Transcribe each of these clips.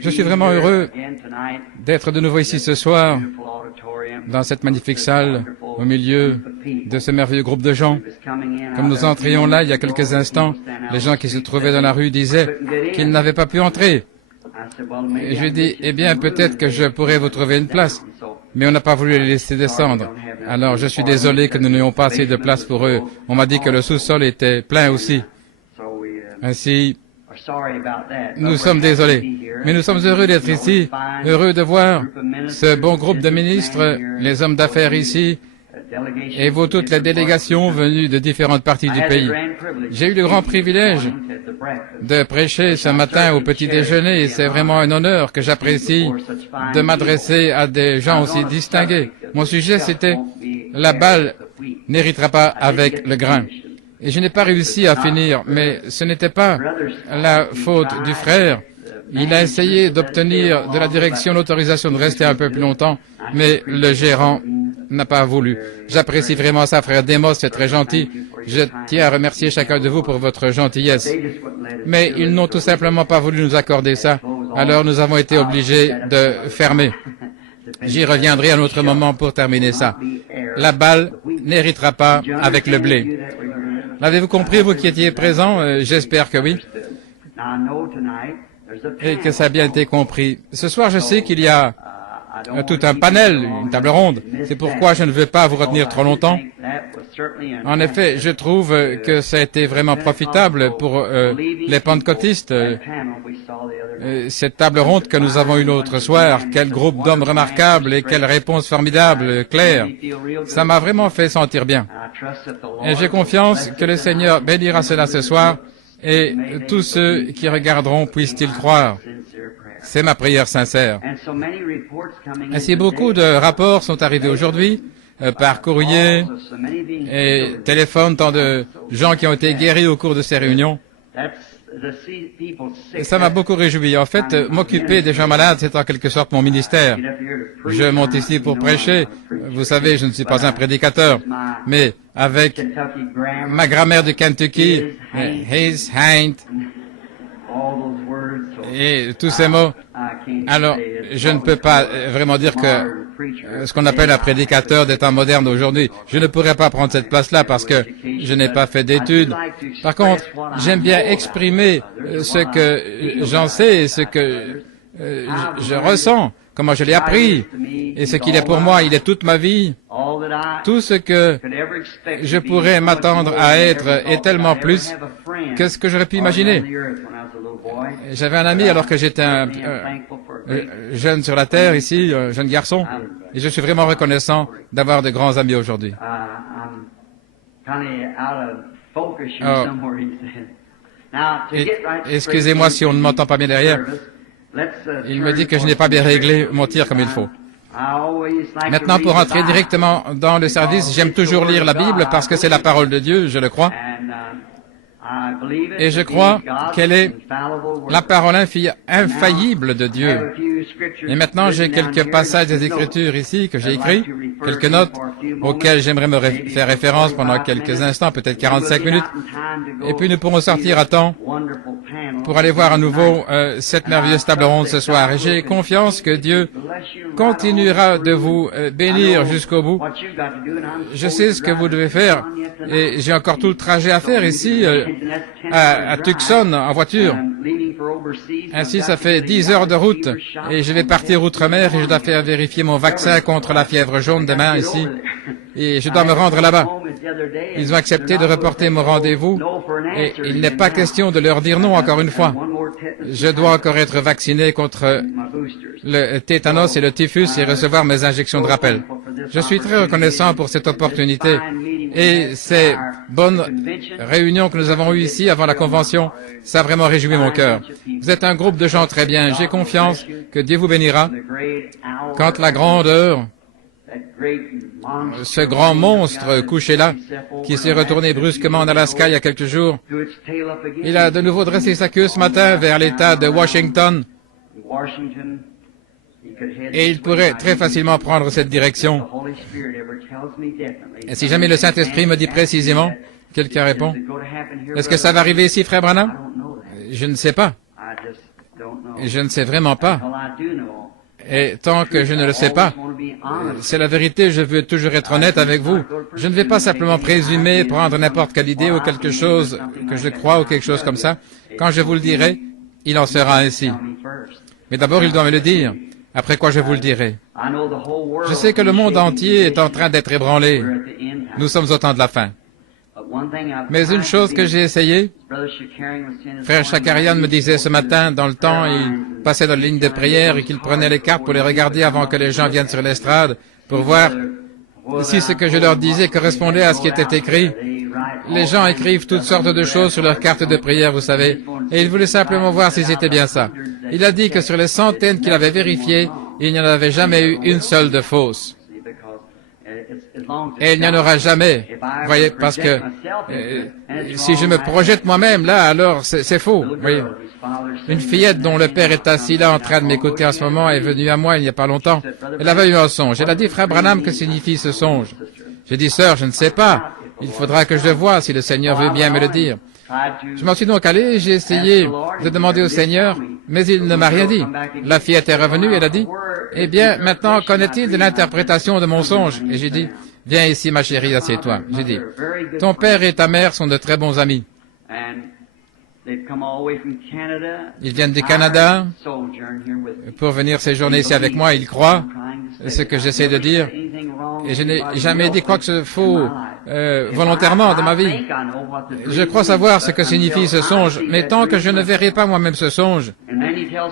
Je suis vraiment heureux d'être de nouveau ici ce soir, dans cette magnifique salle, au milieu de ce merveilleux groupe de gens. Comme nous entrions là il y a quelques instants, les gens qui se trouvaient dans la rue disaient qu'ils n'avaient pas pu entrer. Et je dis, eh bien, peut-être que je pourrais vous trouver une place. Mais on n'a pas voulu les laisser descendre. Alors, je suis désolé que nous n'ayons pas assez de place pour eux. On m'a dit que le sous-sol était plein aussi. Ainsi, nous sommes désolés. Mais nous sommes heureux d'être ici, heureux de voir ce bon groupe de ministres, les hommes d'affaires ici, et vous toutes les délégations venues de différentes parties du pays. J'ai eu le grand privilège de prêcher ce matin au petit déjeuner et c'est vraiment un honneur que j'apprécie de m'adresser à des gens aussi distingués. Mon sujet c'était « La balle n'héritera pas avec le grain ». Et je n'ai pas réussi à finir, mais ce n'était pas la faute du frère. Il a essayé d'obtenir de la direction l'autorisation de rester un peu plus longtemps, mais le gérant n'a pas voulu. J'apprécie vraiment ça, frère Demos, c'est très gentil. Je tiens à remercier chacun de vous pour votre gentillesse. Mais ils n'ont tout simplement pas voulu nous accorder ça, alors nous avons été obligés de fermer. J'y reviendrai à un autre moment pour terminer ça. La balle n'héritera pas avec le blé. L'avez-vous compris, vous qui étiez présents? J'espère que oui. Et que ça a bien été compris. Ce soir, je sais qu'il y a tout un panel, une table ronde. C'est pourquoi je ne veux pas vous retenir trop longtemps. En effet, je trouve que ça a été vraiment profitable pour les pentecôtistes. Cette table ronde que nous avons eue l'autre soir, quel groupe d'hommes remarquables et quelle réponse formidable, claire. Ça m'a vraiment fait sentir bien. Et j'ai confiance que le Seigneur bénira cela ce soir et tous ceux qui regarderont puissent-ils croire. C'est ma prière sincère. Ainsi, beaucoup de rapports sont arrivés aujourd'hui par courrier et téléphone, tant de gens qui ont été guéris au cours de ces réunions. Et ça m'a beaucoup réjoui. En fait, m'occuper des gens malades, c'est en quelque sorte mon ministère. Je monte ici pour prêcher. Vous savez, je ne suis pas un prédicateur, mais avec ma grammaire de Kentucky, his, ain't, et tous ces mots, alors je ne peux pas vraiment dire que ce qu'on appelle un prédicateur des temps modernes aujourd'hui, je ne pourrais pas prendre cette place-là parce que je n'ai pas fait d'études. Par contre, j'aime bien exprimer ce que j'en sais et ce que je ressens, comment je l'ai appris et ce qu'il est pour moi. Il est toute ma vie. Tout ce que je pourrais m'attendre à être est tellement plus que ce que j'aurais pu imaginer. J'avais un ami alors que j'étais un jeune sur la terre ici, un jeune garçon, et je suis vraiment reconnaissant d'avoir de grands amis aujourd'hui. Excusez-moi si on ne m'entend pas bien derrière. Il me dit que je n'ai pas bien réglé mon tir comme il faut. Maintenant, pour entrer directement dans le service, j'aime toujours lire la Bible parce que c'est la parole de Dieu, je le crois. Et je crois qu'elle est la parole infaillible de Dieu. Et maintenant, j'ai quelques passages des Écritures ici que j'ai écrits, quelques notes auxquelles j'aimerais me faire référence pendant quelques instants, peut-être 45 minutes. Et puis nous pourrons sortir à temps pour aller voir à nouveau cette merveilleuse table ronde ce soir. Et j'ai confiance que Dieu continuera de vous bénir jusqu'au bout. Je sais ce que vous devez faire et j'ai encore tout le trajet à faire ici à Tucson en voiture. Ainsi, ça fait 10 heures de route et je vais partir outre-mer et je dois faire vérifier mon vaccin contre la fièvre jaune demain ici. Et je dois me rendre là-bas. Ils ont accepté de reporter mon rendez-vous et il n'est pas question de leur dire non encore une fois. Je dois encore être vacciné contre le tétanos et le typhus et recevoir mes injections de rappel. Je suis très reconnaissant pour cette opportunité et ces bonnes réunions que nous avons eues ici avant la convention, ça a vraiment réjoui mon cœur. Vous êtes un groupe de gens très bien. J'ai confiance que Dieu vous bénira quand la grande heure, ce grand monstre couché là, qui s'est retourné brusquement en Alaska il y a quelques jours, il a de nouveau dressé sa queue ce matin vers l'État de Washington et il pourrait très facilement prendre cette direction. Et si jamais le Saint-Esprit me dit précisément, quelqu'un répond, est-ce que ça va arriver ici, frère Branham? Je ne sais pas. je ne sais vraiment pas. Et tant que je ne le sais pas, c'est la vérité, je veux toujours être honnête avec vous. Je ne vais pas simplement présumer, prendre n'importe quelle idée ou quelque chose que je crois ou quelque chose comme ça. Quand je vous le dirai, il en sera ainsi. Mais d'abord, il doit me le dire, après quoi je vous le dirai. Je sais que le monde entier est en train d'être ébranlé. Nous sommes au temps de la fin. Mais une chose que j'ai essayé, frère Shakarian me disait ce matin, dans le temps, il passait dans la ligne de prière et qu'il prenait les cartes pour les regarder avant que les gens viennent sur l'estrade, pour voir si ce que je leur disais correspondait à ce qui était écrit. Les gens écrivent toutes sortes de choses sur leurs cartes de prière, vous savez, et il voulait simplement voir si c'était bien ça. Il a dit que sur les centaines qu'il avait vérifiées, il n'y en avait jamais eu une seule de fausse. Et il n'y en aura jamais. Vous voyez, parce que si je me projette moi-même là, alors c'est faux. Vous voyez. Une fillette dont le père est assis là en train de m'écouter en ce moment est venue à moi il n'y a pas longtemps. Elle avait eu un songe. Elle a dit, frère Branham, que signifie ce songe? J'ai dit, sœur, je ne sais pas. Il faudra que je le voie si le Seigneur veut bien me le dire. Je m'en suis donc allé, j'ai essayé de demander au Seigneur, mais il ne m'a rien dit. La fillette est revenue, elle a dit, eh bien, maintenant, qu'en est-il de l'interprétation de mon songe? Et j'ai dit, viens ici, ma chérie, assieds-toi. J'ai dit, ton père et ta mère sont de très bons amis. Ils viennent du Canada pour venir séjourner ici avec moi. Ils croient ce que j'essaie de dire. Et je n'ai jamais dit quoi que ce soit volontairement dans ma vie. Je crois savoir ce que signifie ce songe, mais tant que je ne verrai pas moi-même ce songe,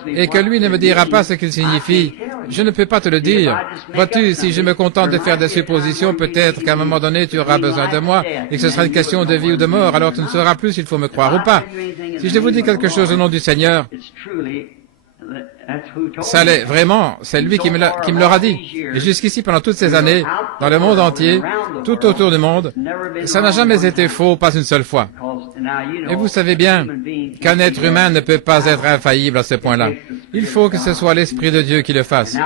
et que lui ne me dira pas ce qu'il signifie, je ne peux pas te le dire. Vois-tu, si je me contente de faire des suppositions, peut-être qu'à un moment donné, tu auras besoin de moi, et que ce sera une question de vie ou de mort, alors tu ne sauras plus s'il faut me croire ou pas. Si je vous dis quelque chose au nom du Seigneur, ça l'est vraiment, c'est lui qui me l'aura dit. Et jusqu'ici, pendant toutes ces années, dans le monde entier, tout autour du monde, ça n'a jamais été faux, pas une seule fois. Et vous savez bien qu'un être humain ne peut pas être infaillible à ce point-là. Il faut que ce soit l'Esprit de Dieu qui le fasse.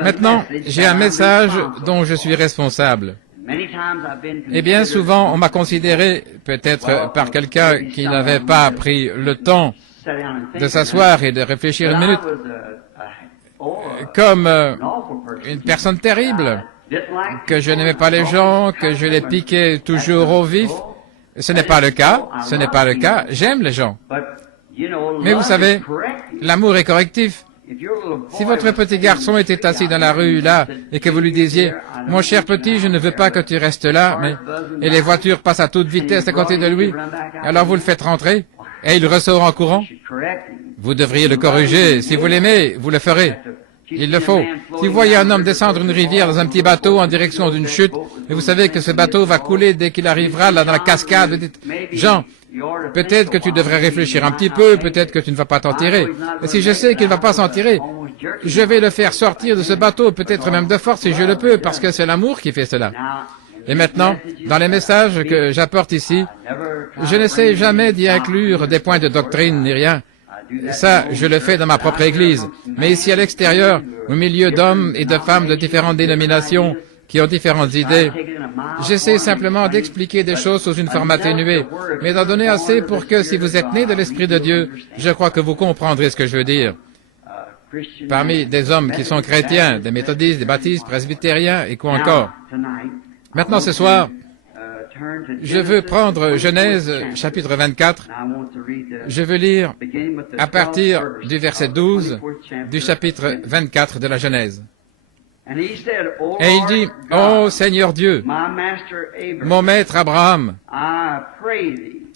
Maintenant, j'ai un message dont je suis responsable. Et bien souvent, on m'a considéré, peut-être par quelqu'un qui n'avait pas pris le temps de s'asseoir et de réfléchir une minute, comme une personne terrible, que je n'aimais pas les gens, que je les piquais toujours au vif. Ce n'est pas le cas, ce n'est pas le cas, j'aime les gens. Mais vous savez, l'amour est correctif. Si votre petit garçon était assis dans la rue, là, et que vous lui disiez, « Mon cher petit, je ne veux pas que tu restes là, mais... » et les voitures passent à toute vitesse à côté de lui, alors vous le faites rentrer, et il ressort en courant. Vous devriez le corriger. Si vous l'aimez, vous le ferez. Il le faut. Si vous voyez un homme descendre une rivière dans un petit bateau en direction d'une chute, et vous savez que ce bateau va couler dès qu'il arrivera là dans la cascade, vous dites, « Jean, peut-être que tu devrais réfléchir un petit peu, peut-être que tu ne vas pas t'en tirer. Et si je sais qu'il ne va pas s'en tirer, je vais le faire sortir de ce bateau, peut-être même de force si je le peux, parce que c'est l'amour qui fait cela. » Et maintenant, dans les messages que j'apporte ici, je n'essaie jamais d'y inclure des points de doctrine ni rien. Ça, je le fais dans ma propre Église. Mais ici à l'extérieur, au milieu d'hommes et de femmes de différentes dénominations qui ont différentes idées, j'essaie simplement d'expliquer des choses sous une forme atténuée, mais d'en donner assez pour que, si vous êtes né de l'Esprit de Dieu, je crois que vous comprendrez ce que je veux dire. Parmi des hommes qui sont chrétiens, des méthodistes, des baptistes, presbytériens et quoi encore. Maintenant, ce soir, je veux prendre Genèse, chapitre 24. Je veux lire à partir du verset 12 du chapitre 24 de la Genèse. Et il dit, « Ô Seigneur Dieu, mon maître Abraham,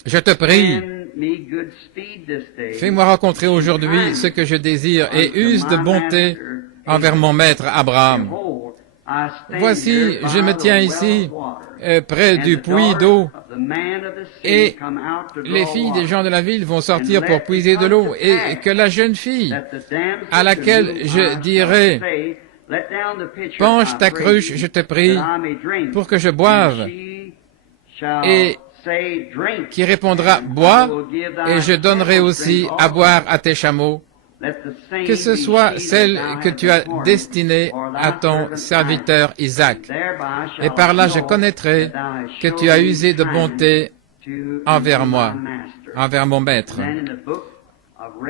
je te prie, fais-moi rencontrer aujourd'hui ce que je désire et use de bonté envers mon maître Abraham. Voici, je me tiens ici, près du puits d'eau, et les filles des gens de la ville vont sortir pour puiser de l'eau, et que la jeune fille, à laquelle je dirai, penche ta cruche, je te prie, pour que je boive, et qui répondra, bois, et je donnerai aussi à boire à tes chameaux. Que ce soit celle que tu as destinée à ton serviteur Isaac. Et par là, je connaîtrai que tu as usé de bonté envers moi, envers mon maître.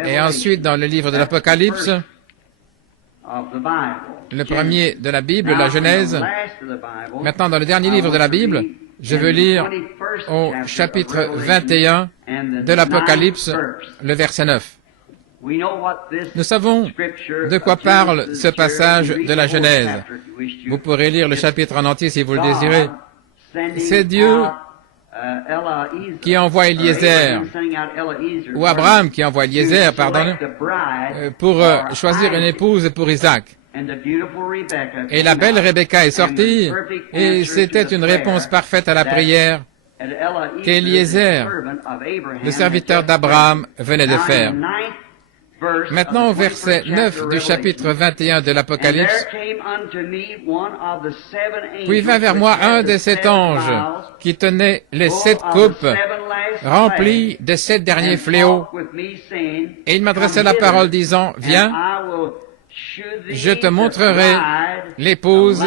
et ensuite dans le livre de l'Apocalypse, le premier de la Bible, la Genèse. Maintenant, dans le dernier livre de la Bible, je veux lire au chapitre 21 de l'Apocalypse, le verset 9. Nous savons de quoi parle ce passage de la Genèse. Vous pourrez lire le chapitre en entier si vous le désirez. C'est Dieu qui envoie Eliezer, ou Abraham qui envoie Eliezer, pardon, pour choisir une épouse pour Isaac. Et la belle Rebecca est sortie, et c'était une réponse parfaite à la prière qu'Eliezer, le serviteur d'Abraham, venait de faire. Maintenant, au verset 9 du chapitre 21 de l'Apocalypse, « Puis vint vers moi un des 7 anges qui tenait les 7 coupes remplies des 7 derniers fléaux, et il m'adressait la parole disant, « Viens, je te montrerai l'épouse,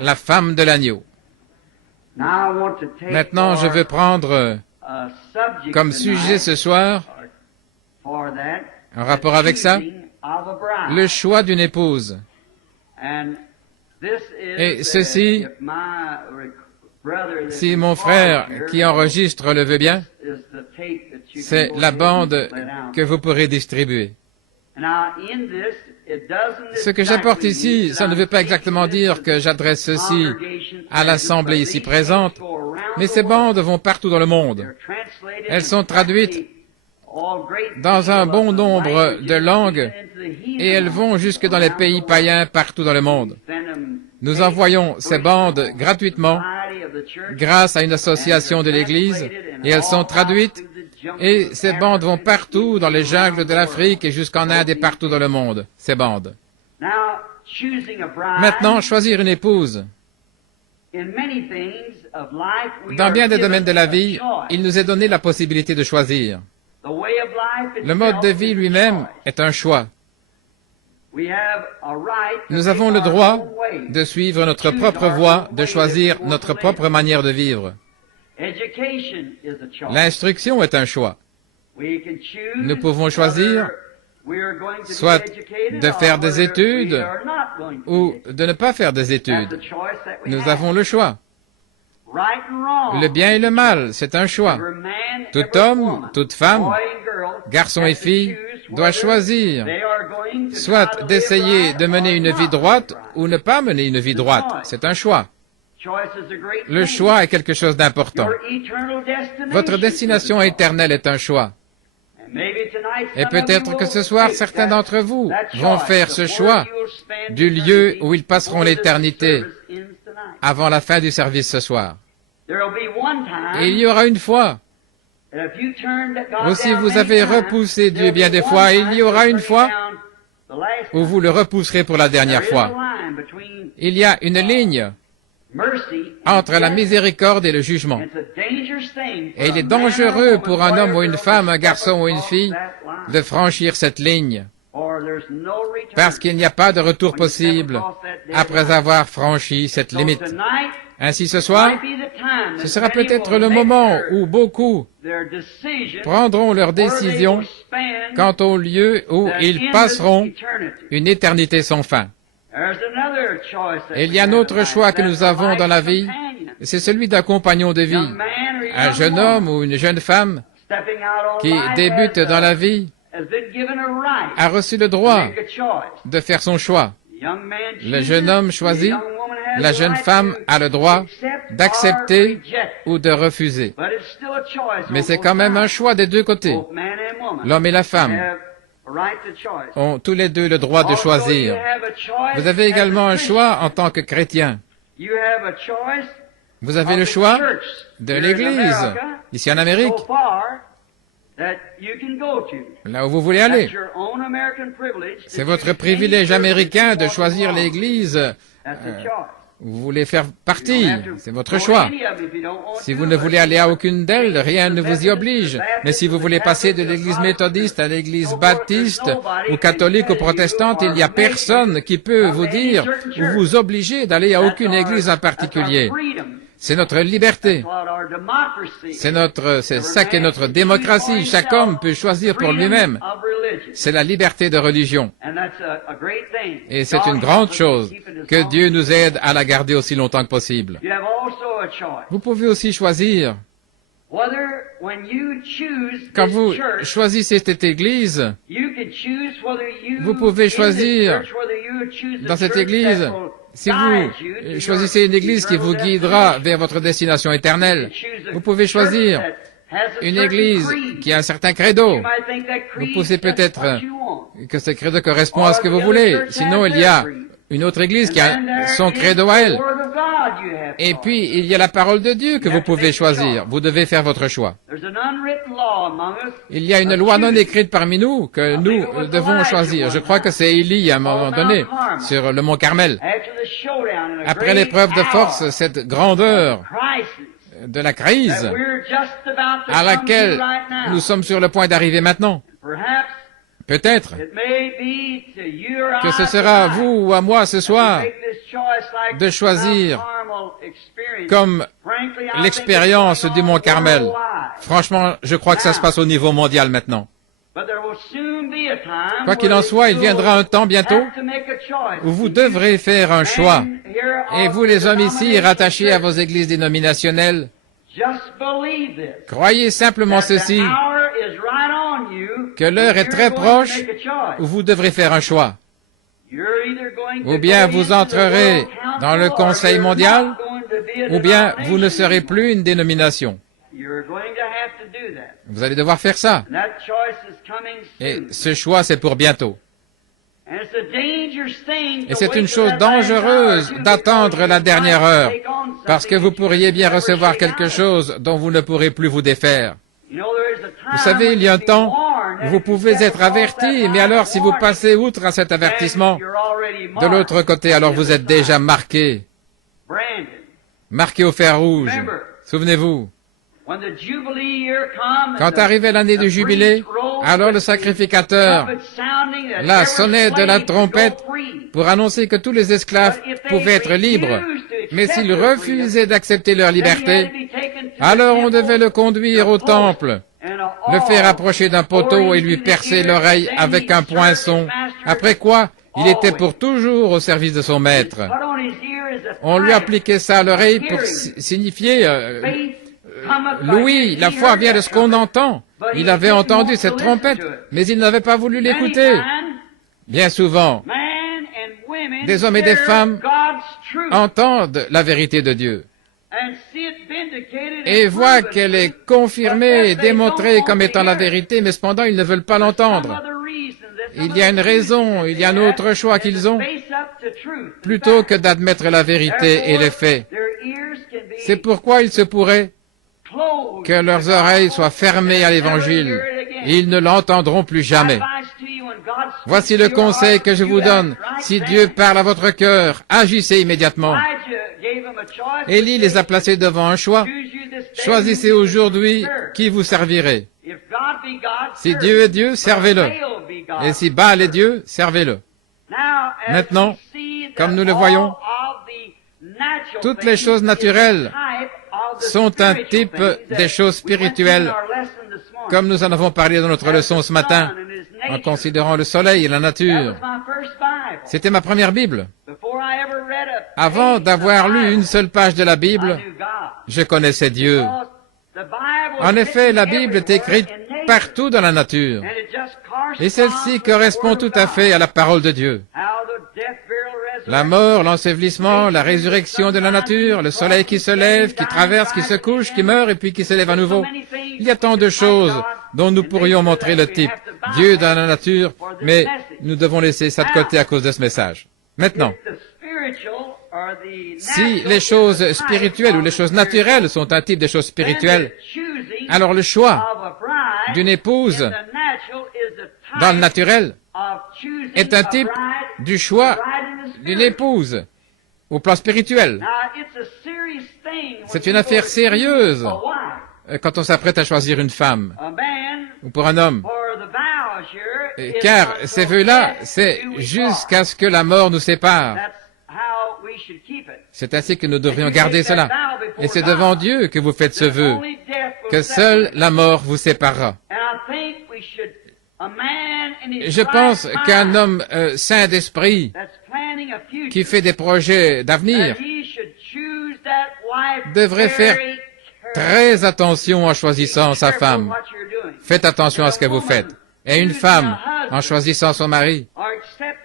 la femme de l'agneau. » Maintenant, je veux prendre comme sujet ce soir, en rapport avec ça, le choix d'une épouse. Et ceci, si mon frère qui enregistre le veut bien, c'est la bande que vous pourrez distribuer. Ce que j'apporte ici, ça ne veut pas exactement dire que j'adresse ceci à l'assemblée ici présente, mais ces bandes vont partout dans le monde. Elles sont traduites dans un bon nombre de langues et elles vont jusque dans les pays païens partout dans le monde. Nous envoyons ces bandes gratuitement grâce à une association de l'Église et elles sont traduites et ces bandes vont partout dans les jungles de l'Afrique et jusqu'en Inde et partout dans le monde, ces bandes. Maintenant, choisir une épouse. Dans bien des domaines de la vie, il nous est donné la possibilité de choisir. Le mode de vie lui-même est un choix. Nous avons le droit de suivre notre propre voie, de choisir notre propre manière de vivre. L'instruction est un choix. Nous pouvons choisir soit de faire des études ou de ne pas faire des études. Nous avons le choix. Le bien et le mal, c'est un choix. Tout homme, toute femme, garçon et fille, doit choisir soit d'essayer de mener une vie droite ou ne pas mener une vie droite. C'est un choix. Le choix est quelque chose d'important. Votre destination éternelle est un choix. Et peut-être que ce soir, certains d'entre vous vont faire ce choix du lieu où ils passeront l'éternité avant la fin du service ce soir. Et il y aura une fois où si vous avez repoussé Dieu bien des fois, il y aura une fois où vous le repousserez pour la dernière fois. Il y a une ligne entre la miséricorde et le jugement. Et il est dangereux pour un homme ou une femme, un garçon ou une fille, de franchir cette ligne, parce qu'il n'y a pas de retour possible après avoir franchi cette limite. Ainsi ce soir, ce sera peut-être le moment où beaucoup prendront leur décision quant au lieu où ils passeront une éternité sans fin. Et il y a un autre choix que nous avons dans la vie, c'est celui d'un compagnon de vie. Un jeune homme ou une jeune femme qui débute dans la vie a reçu le droit de faire son choix. Le jeune homme choisit, la jeune femme a le droit d'accepter ou de refuser. Mais c'est quand même un choix des deux côtés. L'homme et la femme ont tous les deux le droit de choisir. Vous avez également un choix en tant que chrétien. Vous avez le choix de l'Église, ici en Amérique, là où vous voulez aller. C'est votre privilège américain de choisir l'Église où vous voulez faire partie. C'est votre choix. Si vous ne voulez aller à aucune d'elles, rien ne vous y oblige. Mais si vous voulez passer de l'Église méthodiste à l'Église baptiste, ou catholique ou protestante, il n'y a personne qui peut vous dire ou vous obliger d'aller à aucune Église en particulier. C'est notre liberté. C'est ça qu'est notre démocratie. Chaque homme peut choisir pour lui-même. C'est la liberté de religion. Et c'est une grande chose que Dieu nous aide à la garder aussi longtemps que possible. Vous pouvez aussi choisir. Quand vous choisissez cette église, vous pouvez choisir dans cette église, si vous choisissez une église qui vous guidera vers votre destination éternelle, vous pouvez choisir une église qui a un certain credo. Vous pensez peut-être que ce credo correspond à ce que vous voulez. Sinon, il y a une autre église qui a son credo à elle. Et puis, il y a la parole de Dieu que vous pouvez choisir. Vous devez faire votre choix. Il y a une loi non écrite parmi nous que nous devons choisir. Je crois que c'est Élie à un moment donné, sur le mont Carmel. Après l'épreuve de force, cette grandeur de la crise à laquelle nous sommes sur le point d'arriver maintenant. Peut-être que ce sera à vous ou à moi ce soir de choisir comme l'expérience du Mont Carmel. Franchement, je crois que ça se passe au niveau mondial maintenant. Quoi qu'il en soit, il viendra un temps bientôt où vous devrez faire un choix. Et vous, les hommes ici, rattachés à vos églises dénominationnelles, croyez simplement ceci, que l'heure est très proche où vous devrez faire un choix. Ou bien vous entrerez dans le Conseil mondial, ou bien vous ne serez plus une dénomination. Vous allez devoir faire ça. Et ce choix, c'est pour bientôt. Et c'est une chose dangereuse d'attendre la dernière heure, parce que vous pourriez bien recevoir quelque chose dont vous ne pourrez plus vous défaire. Vous savez, il y a un temps où vous pouvez être averti, mais alors si vous passez outre à cet avertissement, de l'autre côté, alors vous êtes déjà marqué. Marqué au fer rouge. Souvenez-vous. Quand arrivait l'année du jubilé, alors le sacrificateur la sonnait de la trompette pour annoncer que tous les esclaves pouvaient être libres. Mais s'ils refusaient d'accepter leur liberté, alors on devait le conduire au temple, le faire approcher d'un poteau et lui percer l'oreille avec un poinçon, après quoi il était pour toujours au service de son maître. On lui appliquait ça à l'oreille pour signifier Louis, la foi vient de ce qu'on entend. Il avait entendu cette trompette, mais il n'avait pas voulu l'écouter. Bien souvent, des hommes et des femmes entendent la vérité de Dieu et voient qu'elle est confirmée et démontrée comme étant la vérité, mais cependant ils ne veulent pas l'entendre. Il y a une raison, il y a un autre choix qu'ils ont, plutôt que d'admettre la vérité et les faits. C'est pourquoi il se pourrait que leurs oreilles soient fermées à l'Évangile. Ils ne l'entendront plus jamais. Voici le conseil que je vous donne. Si Dieu parle à votre cœur, agissez immédiatement. Élie les a placés devant un choix. Choisissez aujourd'hui qui vous servirez. Si Dieu est Dieu, servez-le. Et si Baal est Dieu, servez-le. Maintenant, comme nous le voyons, toutes les choses naturelles sont un type des choses spirituelles, comme nous en avons parlé dans notre leçon ce matin, en considérant le soleil et la nature. C'était ma première Bible. Avant d'avoir lu une seule page de la Bible, je connaissais Dieu. En effet, la Bible est écrite partout dans la nature, et celle-ci correspond tout à fait à la parole de Dieu. La mort, l'ensevelissement, la résurrection de la nature, le soleil qui se lève, qui traverse, qui se couche, qui meurt et puis qui se lève à nouveau. Il y a tant de choses dont nous pourrions montrer le type. Dieu dans la nature, mais nous devons laisser ça de côté à cause de ce message. Maintenant, si les choses spirituelles ou les choses naturelles sont un type de choses spirituelles, alors le choix d'une épouse dans le naturel est un type du choix d'une épouse au plan spirituel. C'est une affaire sérieuse quand on s'apprête à choisir une femme ou pour un homme. Car ces vœux-là, c'est jusqu'à ce que la mort nous sépare. C'est ainsi que nous devrions garder cela. Et c'est devant Dieu que vous faites ce vœu, que seule la mort vous séparera. Je pense qu'un homme saint d'esprit, qui fait des projets d'avenir, devrait faire très attention en choisissant sa femme. Faites attention à ce que vous faites. Et une femme, en choisissant son mari,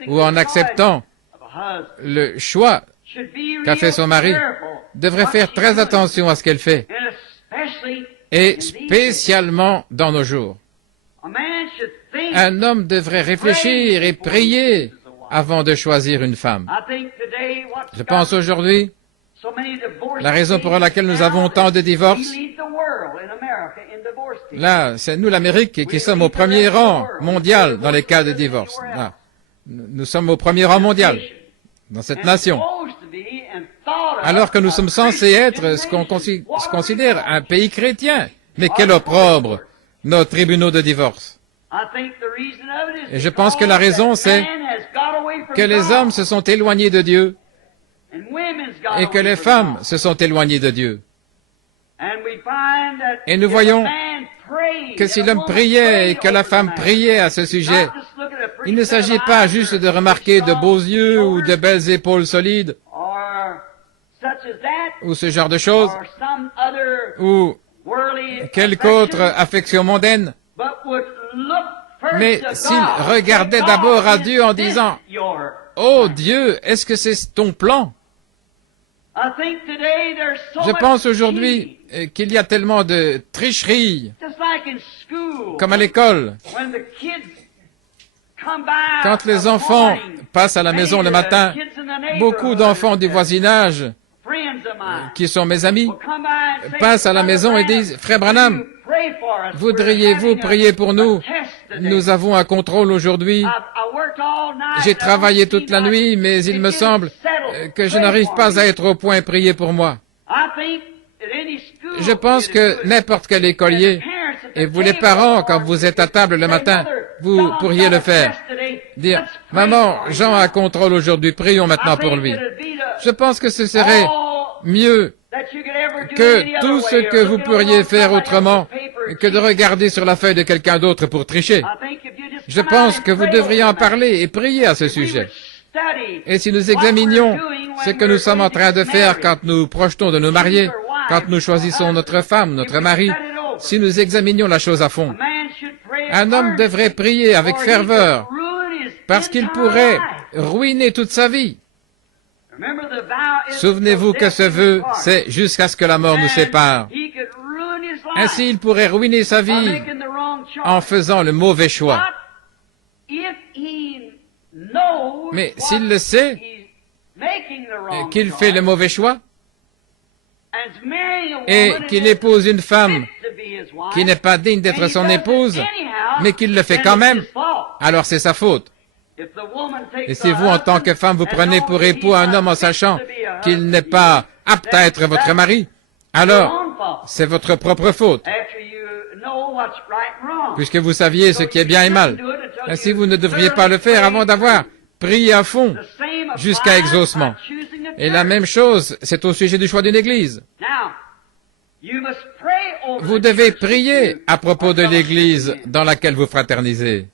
ou en acceptant le choix qu'a fait son mari, devrait faire très attention à ce qu'elle fait, et spécialement dans nos jours. Un homme devrait réfléchir et prier avant de choisir une femme. Je pense aujourd'hui, la raison pour laquelle nous avons tant de divorces, là, c'est nous l'Amérique qui sommes au premier rang mondial dans les cas de divorce. Là, nous sommes au premier rang mondial dans cette nation. Alors que nous sommes censés être ce qu'on considère un pays chrétien. Mais quel opprobre, nos tribunaux de divorce. Et je pense que la raison, c'est que les hommes se sont éloignés de Dieu et que les femmes se sont éloignées de Dieu. Et nous voyons que si l'homme priait et que la femme priait à ce sujet, il ne s'agit pas juste de remarquer de beaux yeux ou de belles épaules solides, ou ce genre de choses, ou quelque autre affection mondaine, mais s'il regardait d'abord à Dieu en disant « Oh Dieu, est-ce que c'est ton plan ?» Je pense aujourd'hui qu'il y a tellement de tricheries, comme à l'école. Quand les enfants passent à la maison le matin, beaucoup d'enfants du voisinage, qui sont mes amis, passent à la maison et disent « Frère Branham, voudriez-vous prier pour nous? Nous avons un contrôle aujourd'hui. J'ai travaillé toute la nuit, mais il me semble que je n'arrive pas à être au point. Prier pour moi. » Je pense que n'importe quel écolier, et vous les parents, quand vous êtes à table le matin, vous pourriez le faire. Dire « Maman, Jean a un contrôle aujourd'hui, prions maintenant pour lui. » Je pense que ce serait mieux que tout ce que vous pourriez faire autrement que de regarder sur la feuille de quelqu'un d'autre pour tricher. Je pense que vous devriez en parler et prier à ce sujet. Et si nous examinions ce que nous sommes en train de faire quand nous projetons de nous marier, quand nous choisissons notre femme, notre mari, si nous examinions la chose à fond, un homme devrait prier avec ferveur parce qu'il pourrait ruiner toute sa vie. Souvenez-vous que ce vœu, c'est jusqu'à ce que la mort nous sépare. Ainsi, il pourrait ruiner sa vie en faisant le mauvais choix. Mais s'il le sait, qu'il fait le mauvais choix, et qu'il épouse une femme qui n'est pas digne d'être son épouse, mais qu'il le fait quand même, alors c'est sa faute. Et si vous, en tant que femme, vous prenez pour époux un homme en sachant qu'il n'est pas apte à être votre mari, alors c'est votre propre faute, puisque vous saviez ce qui est bien et mal. Ainsi, vous ne devriez pas le faire avant d'avoir prié à fond jusqu'à exaucement. Et la même chose, c'est au sujet du choix d'une église. Vous devez prier à propos de l'église dans laquelle vous fraternisez,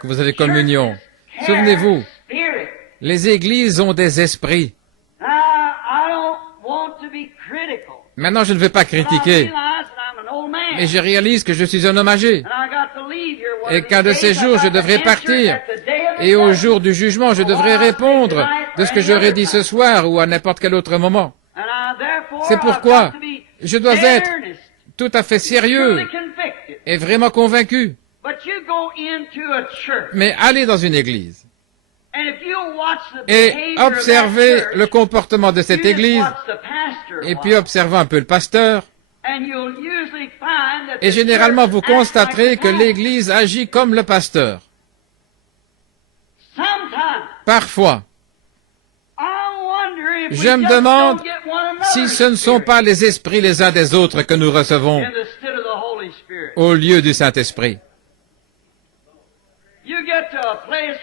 que vous avez communion. Souvenez-vous, les églises ont des esprits. Maintenant, je ne veux pas critiquer, mais je réalise que je suis un homme âgé, et qu'un de ces jours, je devrais partir, et au jour du jugement, je devrais répondre de ce que j'aurais dit ce soir ou à n'importe quel autre moment. C'est pourquoi je dois être tout à fait sérieux et vraiment convaincu. Mais allez dans une église et observez le comportement de cette église, et puis observez un peu le pasteur, et généralement vous constaterez que l'église agit comme le pasteur. Parfois, je me demande si ce ne sont pas les esprits les uns des autres que nous recevons au lieu du Saint-Esprit.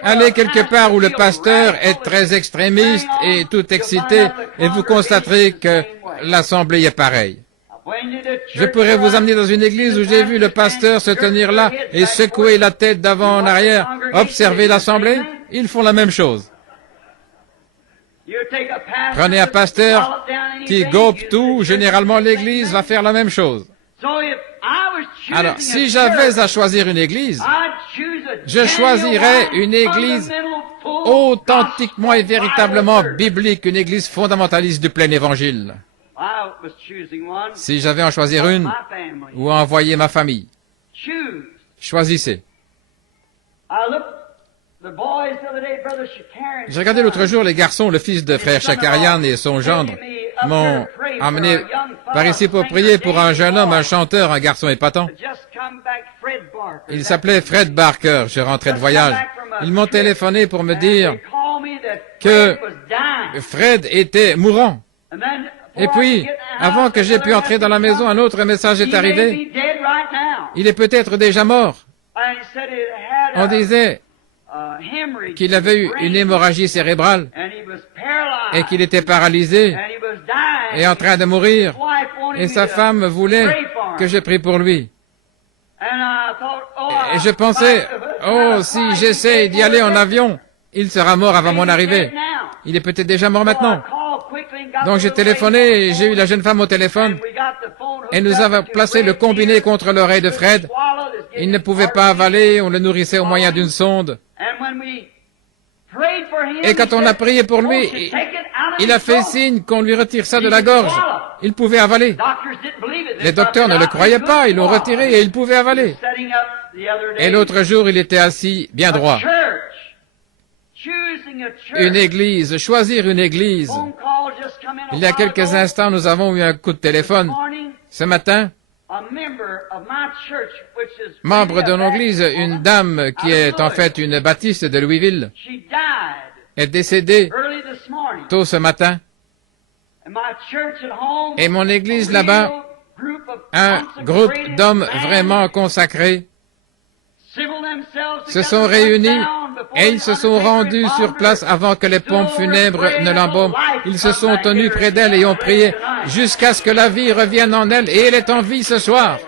Allez quelque part où le pasteur est très extrémiste et tout excité, et vous constaterez que l'assemblée est pareille. Je pourrais vous amener dans une église où j'ai vu le pasteur se tenir là et secouer la tête d'avant en arrière, observer l'assemblée. Ils font la même chose. Prenez un pasteur qui gobe tout, généralement l'église va faire la même chose. Alors, si j'avais à choisir une église, je choisirais une église authentiquement et véritablement biblique, une église fondamentaliste du plein évangile. Si j'avais à en choisir une ou à envoyer ma famille, choisissez. J'ai regardé l'autre jour les garçons, le fils de frère Shakarian et son gendre m'ont emmené par ici pour prier pour un jeune homme, un chanteur, un garçon épatant. Il s'appelait Fred Barker, je rentrais de voyage. Ils m'ont téléphoné pour me dire que Fred était mourant. Et puis, avant que j'aie pu entrer dans la maison, un autre message est arrivé. Il est peut-être déjà mort. On disait qu'il avait eu une hémorragie cérébrale et qu'il était paralysé et en train de mourir. Et sa femme voulait que je prie pour lui. Et je pensais, oh, si j'essaie d'y aller en avion, il sera mort avant mon arrivée. Il est peut-être déjà mort maintenant. Donc j'ai téléphoné, j'ai eu la jeune femme au téléphone et nous avons placé le combiné contre l'oreille de Fred. Il ne pouvait pas avaler, on le nourrissait au moyen d'une sonde. Et quand on a prié pour lui, il a fait signe qu'on lui retire ça de la gorge. Il pouvait avaler. Les docteurs ne le croyaient pas, ils l'ont retiré et il pouvait avaler. Et l'autre jour, il était assis bien droit. Une église, choisir une église. Il y a quelques instants, nous avons eu un coup de téléphone. Ce matin, membre de notre église, une dame qui est en fait une baptiste de Louisville, est décédée tôt ce matin. Et mon église là-bas, un groupe d'hommes vraiment consacrés se sont réunis et ils se sont rendus sur place avant que les pompes funèbres ne l'embaument. Ils se sont tenus près d'elle et ont prié jusqu'à ce que la vie revienne en elle et elle est en vie ce soir.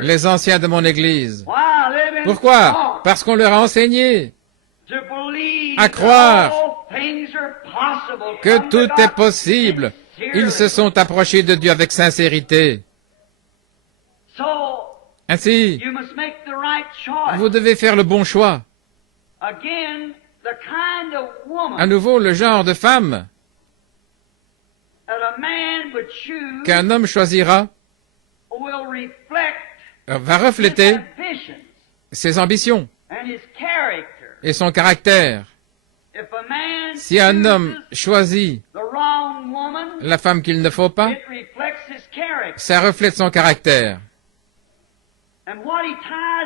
Les anciens de mon église. Pourquoi? Parce qu'on leur a enseigné à croire que tout est possible. Ils se sont approchés de Dieu avec sincérité. Ainsi, vous devez faire le bon choix. À nouveau, le genre de femme qu'un homme choisira va refléter ses ambitions et son caractère. Si un homme choisit la femme qu'il ne faut pas, ça reflète son caractère.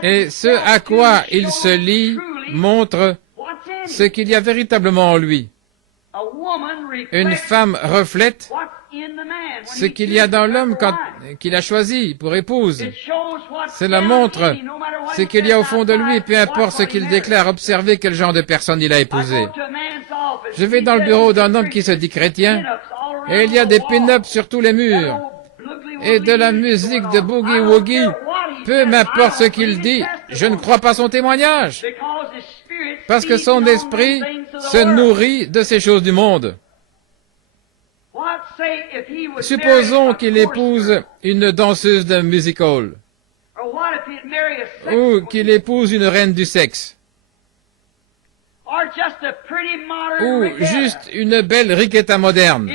Et ce à quoi il se lie montre ce qu'il y a véritablement en lui. Une femme reflète ce qu'il y a dans l'homme qu'il a choisi pour épouse. Cela montre ce qu'il y a au fond de lui, peu importe ce qu'il déclare. Observez quel genre de personne il a épousé. Je vais dans le bureau d'un homme qui se dit chrétien, et il y a des pin-ups sur tous les murs, et de la musique de boogie-woogie. Peu m'importe ce qu'il dit, je ne crois pas son témoignage, parce que son esprit se nourrit de ces choses du monde. Supposons qu'il épouse une danseuse d'un music hall, ou qu'il épouse une reine du sexe, ou juste une belle riquetta moderne.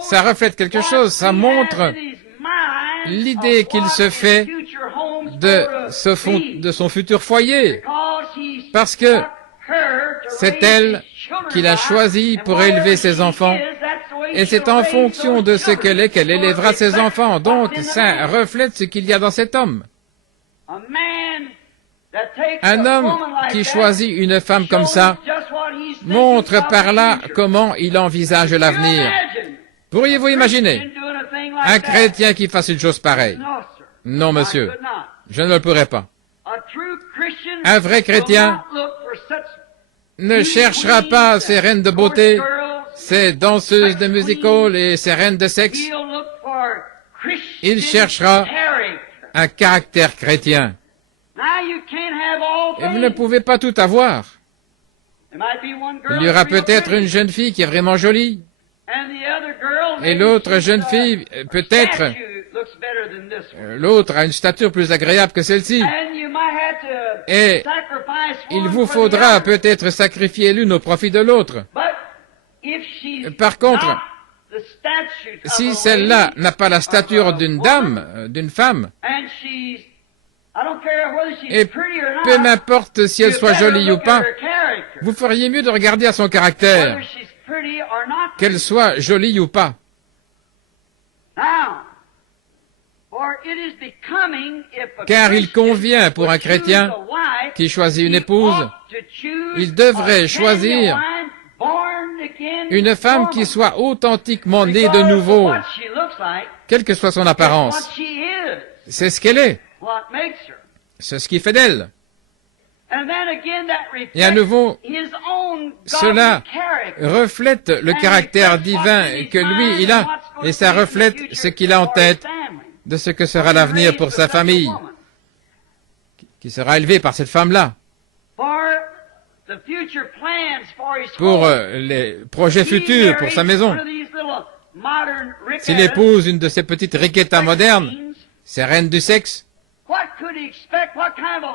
Ça reflète quelque chose, ça montre l'idée qu'il se fait de son futur foyer, parce que c'est elle qu'il a choisi pour élever ses enfants, et c'est en fonction de ce qu'elle est qu'elle élèvera ses enfants. Donc, ça reflète ce qu'il y a dans cet homme. Un homme qui choisit une femme comme ça montre par là comment il envisage l'avenir. Pourriez-vous imaginer un chrétien qui fasse une chose pareille? Non, monsieur, je ne le pourrais pas. Un vrai chrétien ne cherchera pas ces reines de beauté, ces danseuses de music hall et ces reines de sexe. Il cherchera un caractère chrétien. Et vous ne pouvez pas tout avoir. Il y aura peut-être une jeune fille qui est vraiment jolie. Et l'autre jeune fille, peut-être, l'autre a une stature plus agréable que celle-ci. Et il vous faudra peut-être sacrifier l'une au profit de l'autre. Par contre, si celle-là n'a pas la stature d'une dame, d'une femme, et peu m'importe si elle soit jolie ou pas, vous feriez mieux de regarder à son caractère, qu'elle soit jolie ou pas. Car il convient pour un chrétien qui choisit une épouse, il devrait choisir une femme qui soit authentiquement née de nouveau, quelle que soit son apparence. C'est ce qu'elle est. C'est ce qui fait d'elle. Et à nouveau, cela reflète le caractère divin que lui, il a, et ça reflète ce qu'il a en tête de ce que sera l'avenir pour sa famille, qui sera élevé par cette femme-là. Pour les projets futurs, pour sa maison. S'il épouse une de ces petites riquetas modernes, ces reines du sexe,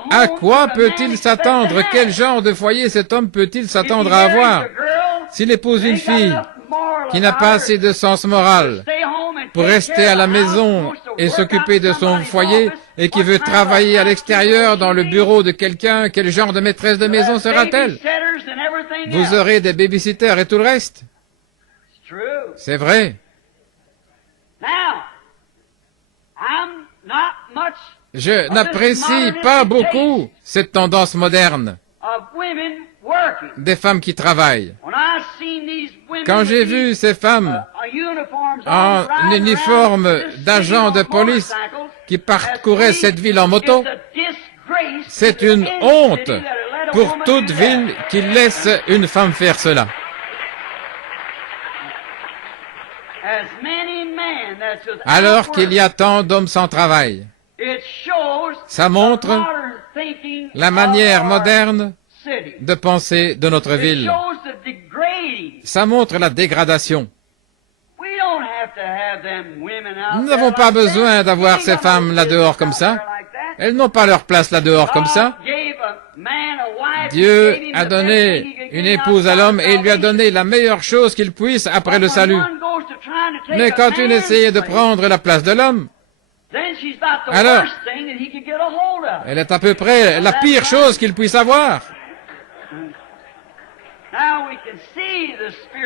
à quoi peut-il s'attendre? Quel genre de foyer cet homme peut-il s'attendre à avoir? S'il épouse une fille qui n'a pas assez de sens moral pour rester à la maison et s'occuper de son foyer et qui veut travailler à l'extérieur dans le bureau de quelqu'un, quel genre de maîtresse de maison sera-t-elle? Vous aurez des babysitters et tout le reste. C'est vrai. Je n'apprécie pas beaucoup cette tendance moderne des femmes qui travaillent. Quand j'ai vu ces femmes en uniforme d'agents de police qui parcouraient cette ville en moto, c'est une honte pour toute ville qui laisse une femme faire cela. Alors qu'il y a tant d'hommes sans travail. Ça montre la manière moderne de penser de notre ville. Ça montre la dégradation. Nous n'avons pas besoin d'avoir ces femmes là-dehors comme ça. Elles n'ont pas leur place là-dehors comme ça. Dieu a donné une épouse à l'homme et il lui a donné la meilleure chose qu'il puisse après le salut. Mais quand une essayait de prendre la place de l'homme, alors, elle est à peu près la pire chose qu'il puisse avoir.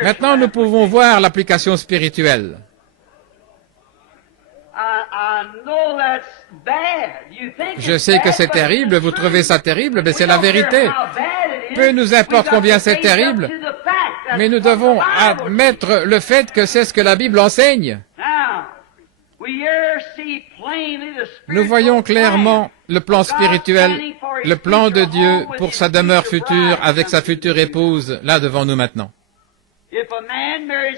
Maintenant, nous pouvons voir l'application spirituelle. Je sais que c'est terrible, vous trouvez ça terrible, mais c'est la vérité. Peu nous importe combien c'est terrible, mais nous devons admettre le fait que c'est ce que la Bible enseigne. Nous voyons clairement le plan spirituel, le plan de Dieu pour sa demeure future avec sa future épouse, là devant nous maintenant.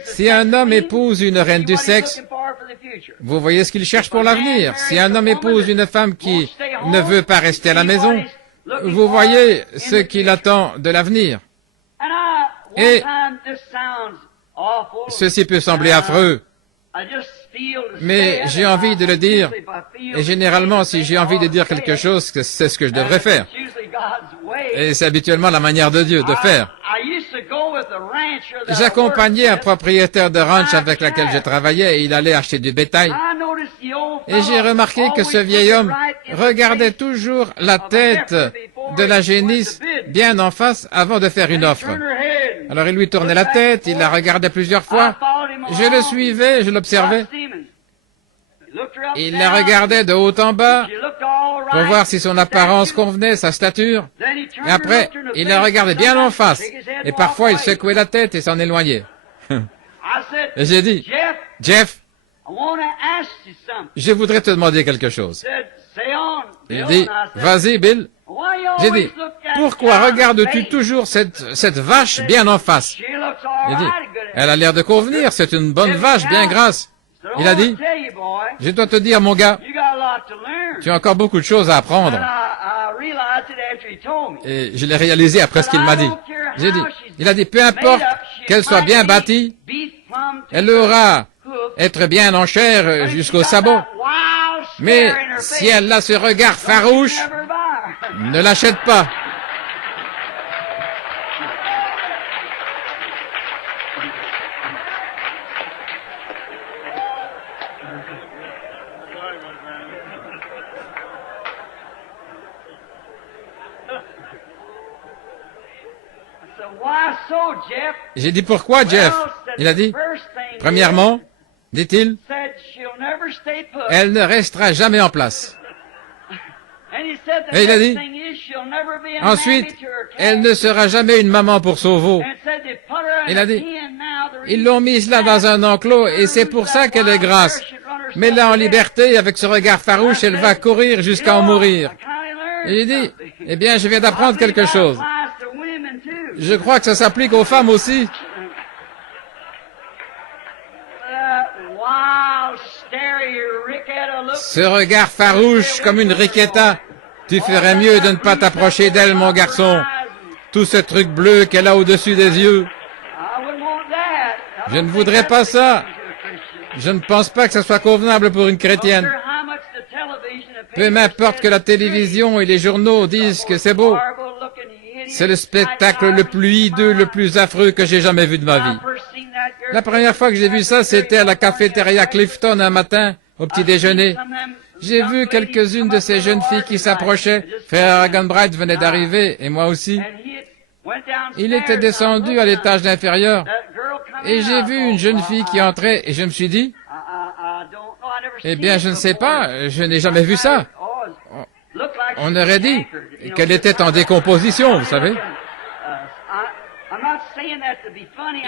Si un homme épouse une reine du sexe, vous voyez ce qu'il cherche pour l'avenir. Si un homme épouse une femme qui ne veut pas rester à la maison, vous voyez ce qu'il attend de l'avenir. Et ceci peut sembler affreux, mais j'ai envie de le dire, et généralement, si j'ai envie de dire quelque chose, c'est ce que je devrais faire. Et c'est habituellement la manière de Dieu de faire. J'accompagnais un propriétaire de ranch avec lequel je travaillais et il allait acheter du bétail. Et j'ai remarqué que ce vieil homme regardait toujours la tête de la génisse bien en face avant de faire une offre. Alors il lui tournait la tête, il la regardait plusieurs fois. Je le suivais, je l'observais. Il la regardait de haut en bas pour voir si son apparence convenait, sa stature. Et après, il la regardait bien en face. Et parfois, il secouait la tête et s'en éloignait. Et j'ai dit, Jeff, je voudrais te demander quelque chose. Il dit, vas-y, Bill. J'ai dit, pourquoi regardes-tu toujours cette vache bien en face? Il dit, elle a l'air de convenir, c'est une bonne vache bien grasse. Il a dit, je dois te dire, mon gars, tu as encore beaucoup de choses à apprendre. Et je l'ai réalisé après ce qu'il m'a dit. Il a dit, peu importe qu'elle soit bien bâtie, elle aura être bien en chair jusqu'au sabot. Mais si elle a ce regard farouche, ne l'achète pas. J'ai dit pourquoi, Jeff? Il a dit, premièrement, dit-il, elle ne restera jamais en place. Et il a dit, ensuite, elle ne sera jamais une maman pour son veau. Il a dit, ils l'ont mise là dans un enclos et c'est pour ça qu'elle est grasse. Mais là en liberté, avec ce regard farouche, elle va courir jusqu'à en mourir. Et il dit, eh bien, je viens d'apprendre quelque chose. Je crois que ça s'applique aux femmes aussi. Ce regard farouche comme une riquetta, tu ferais mieux de ne pas t'approcher d'elle, mon garçon. Tout ce truc bleu qu'elle a au-dessus des yeux. Je ne voudrais pas ça. Je ne pense pas que ce soit convenable pour une chrétienne. Peu m'importe que la télévision et les journaux disent que c'est beau. C'est le spectacle le plus hideux, le plus affreux que j'ai jamais vu de ma vie. La première fois que j'ai vu ça, c'était à la cafétéria Clifton un matin, au petit déjeuner. J'ai vu quelques-unes de ces jeunes filles qui s'approchaient. Frère Hagenbright venait d'arriver, et moi aussi. Il était descendu à l'étage inférieur, et j'ai vu une jeune fille qui entrait, et je me suis dit, eh bien, je ne sais pas, je n'ai jamais vu ça. On aurait dit qu'elle était en décomposition, vous savez.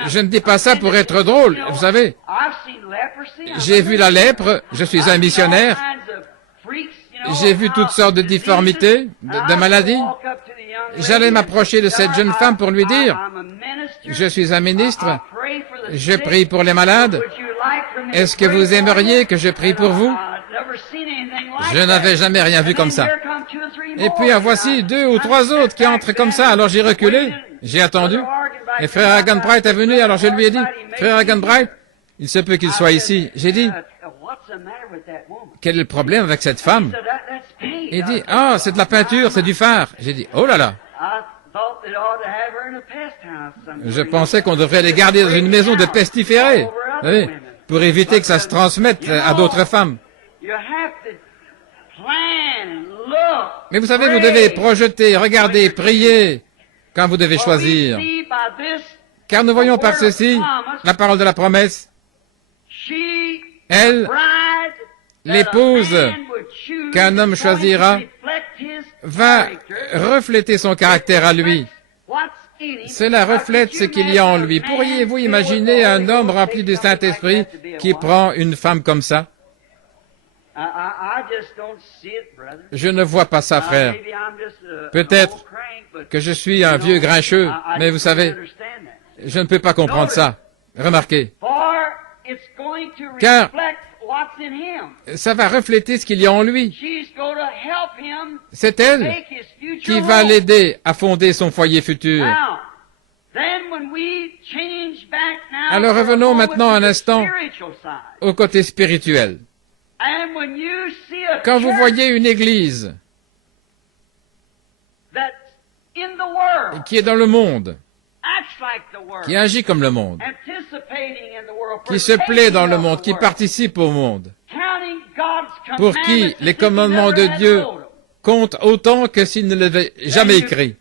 Je ne dis pas ça pour être drôle, vous savez. J'ai vu la lèpre, je suis un missionnaire. J'ai vu toutes sortes de difformités, de maladies. J'allais m'approcher de cette jeune femme pour lui dire, je suis un ministre, je prie pour les malades. Est-ce que vous aimeriez que je prie pour vous? Je n'avais jamais rien vu comme ça. Et puis en voici 2 ou 3 autres qui entrent comme ça. Alors j'ai reculé, j'ai attendu. Et frère Hagenbright est venu, alors je lui ai dit, frère Hagenbright, il se peut qu'il soit ici. J'ai dit, quel est le problème avec cette femme? Il dit, ah, c'est de la peinture, c'est du fard. J'ai dit, oh là là. Je pensais qu'on devrait les garder dans une maison de pestiférés, vous savez, pour éviter que ça se transmette à d'autres femmes. Mais vous savez, vous devez projeter, regarder, prier quand vous devez choisir. Car nous voyons par ceci la parole de la promesse. Elle, l'épouse qu'un homme choisira, va refléter son caractère à lui. Cela reflète ce qu'il y a en lui. Pourriez-vous imaginer un homme rempli du Saint-Esprit qui prend une femme comme ça? Je ne vois pas ça, frère. Peut-être que je suis un vieux grincheux, mais vous savez, je ne peux pas comprendre ça. Remarquez. Car ça va refléter ce qu'il y a en lui. C'est elle qui va l'aider à fonder son foyer futur. Alors revenons maintenant un instant au côté spirituel. Quand vous voyez une église qui est dans le monde, qui agit comme le monde, qui se plaît dans le monde, qui participe au monde, pour qui les commandements de Dieu comptent autant que s'il ne l'avait jamais écrit.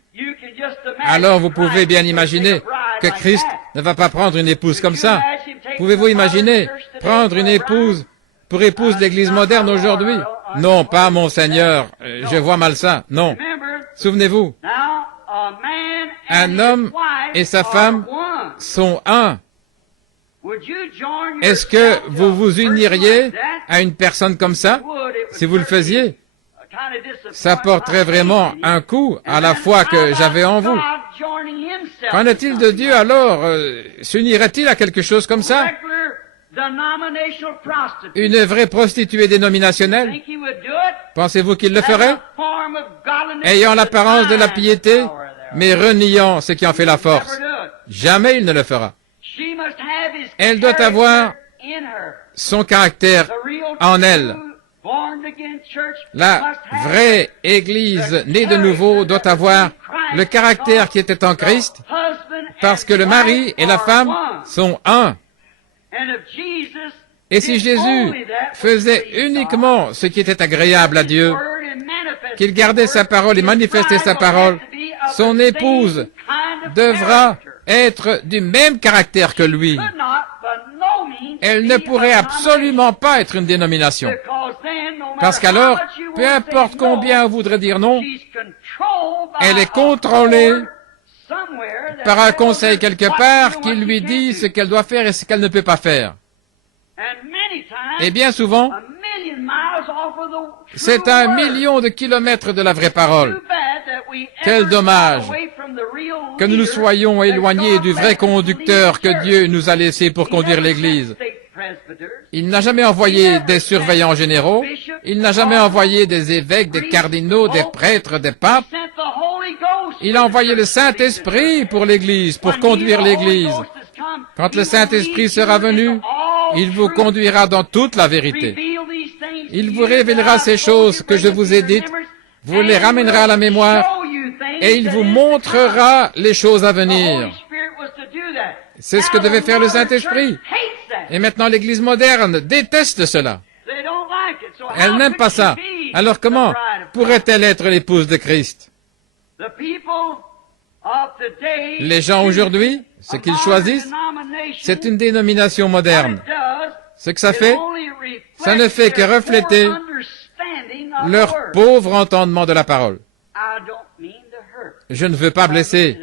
Alors vous pouvez bien imaginer que Christ ne va pas prendre une épouse comme ça. Pouvez-vous imaginer prendre une épouse pour épouse l'Église moderne aujourd'hui? Non, pas mon Seigneur, je vois mal ça, non. Souvenez-vous, un homme et sa femme sont un. Est-ce que vous vous uniriez à une personne comme ça, si vous le faisiez? ça porterait vraiment un coup à la foi que j'avais en vous. Qu'en est-il de Dieu alors? S'unirait-il à quelque chose comme ça? Une vraie prostituée dénominationnelle? Pensez-vous qu'il le ferait? Ayant l'apparence de la piété, mais reniant ce qui en fait la force. Jamais il ne le fera. Elle doit avoir son caractère en elle. La vraie Église née de nouveau doit avoir le caractère qui était en Christ, parce que le mari et la femme sont un. Et si Jésus faisait uniquement ce qui était agréable à Dieu, qu'il gardait sa parole et manifestait sa parole, son épouse devra être du même caractère que lui. Elle ne pourrait absolument pas être une dénomination. Parce qu'alors, peu importe combien on voudrait dire non, elle est contrôlée par un conseil quelque part qui lui dit ce qu'elle doit faire et ce qu'elle ne peut pas faire. Et bien souvent, c'est à 1 million de kilomètres de la vraie parole. Quel dommage que nous nous soyons éloignés du vrai conducteur que Dieu nous a laissé pour conduire l'Église. Il n'a jamais envoyé des surveillants généraux, il n'a jamais envoyé des évêques, des cardinaux, des prêtres, des papes. Il a envoyé le Saint-Esprit pour l'Église, pour conduire l'Église. Quand le Saint-Esprit sera venu, il vous conduira dans toute la vérité. Il vous révélera ces choses que je vous ai dites, vous les ramènera à la mémoire, et il vous montrera les choses à venir. C'est ce que devait faire le Saint-Esprit. Et maintenant, l'Église moderne déteste cela. Elle n'aime pas ça. Alors comment pourrait-elle être l'épouse de Christ? Les gens aujourd'hui, ce qu'ils choisissent, c'est une dénomination moderne. Ce que ça fait, ça ne fait que refléter leur pauvre entendement de la parole. Je ne veux pas blesser,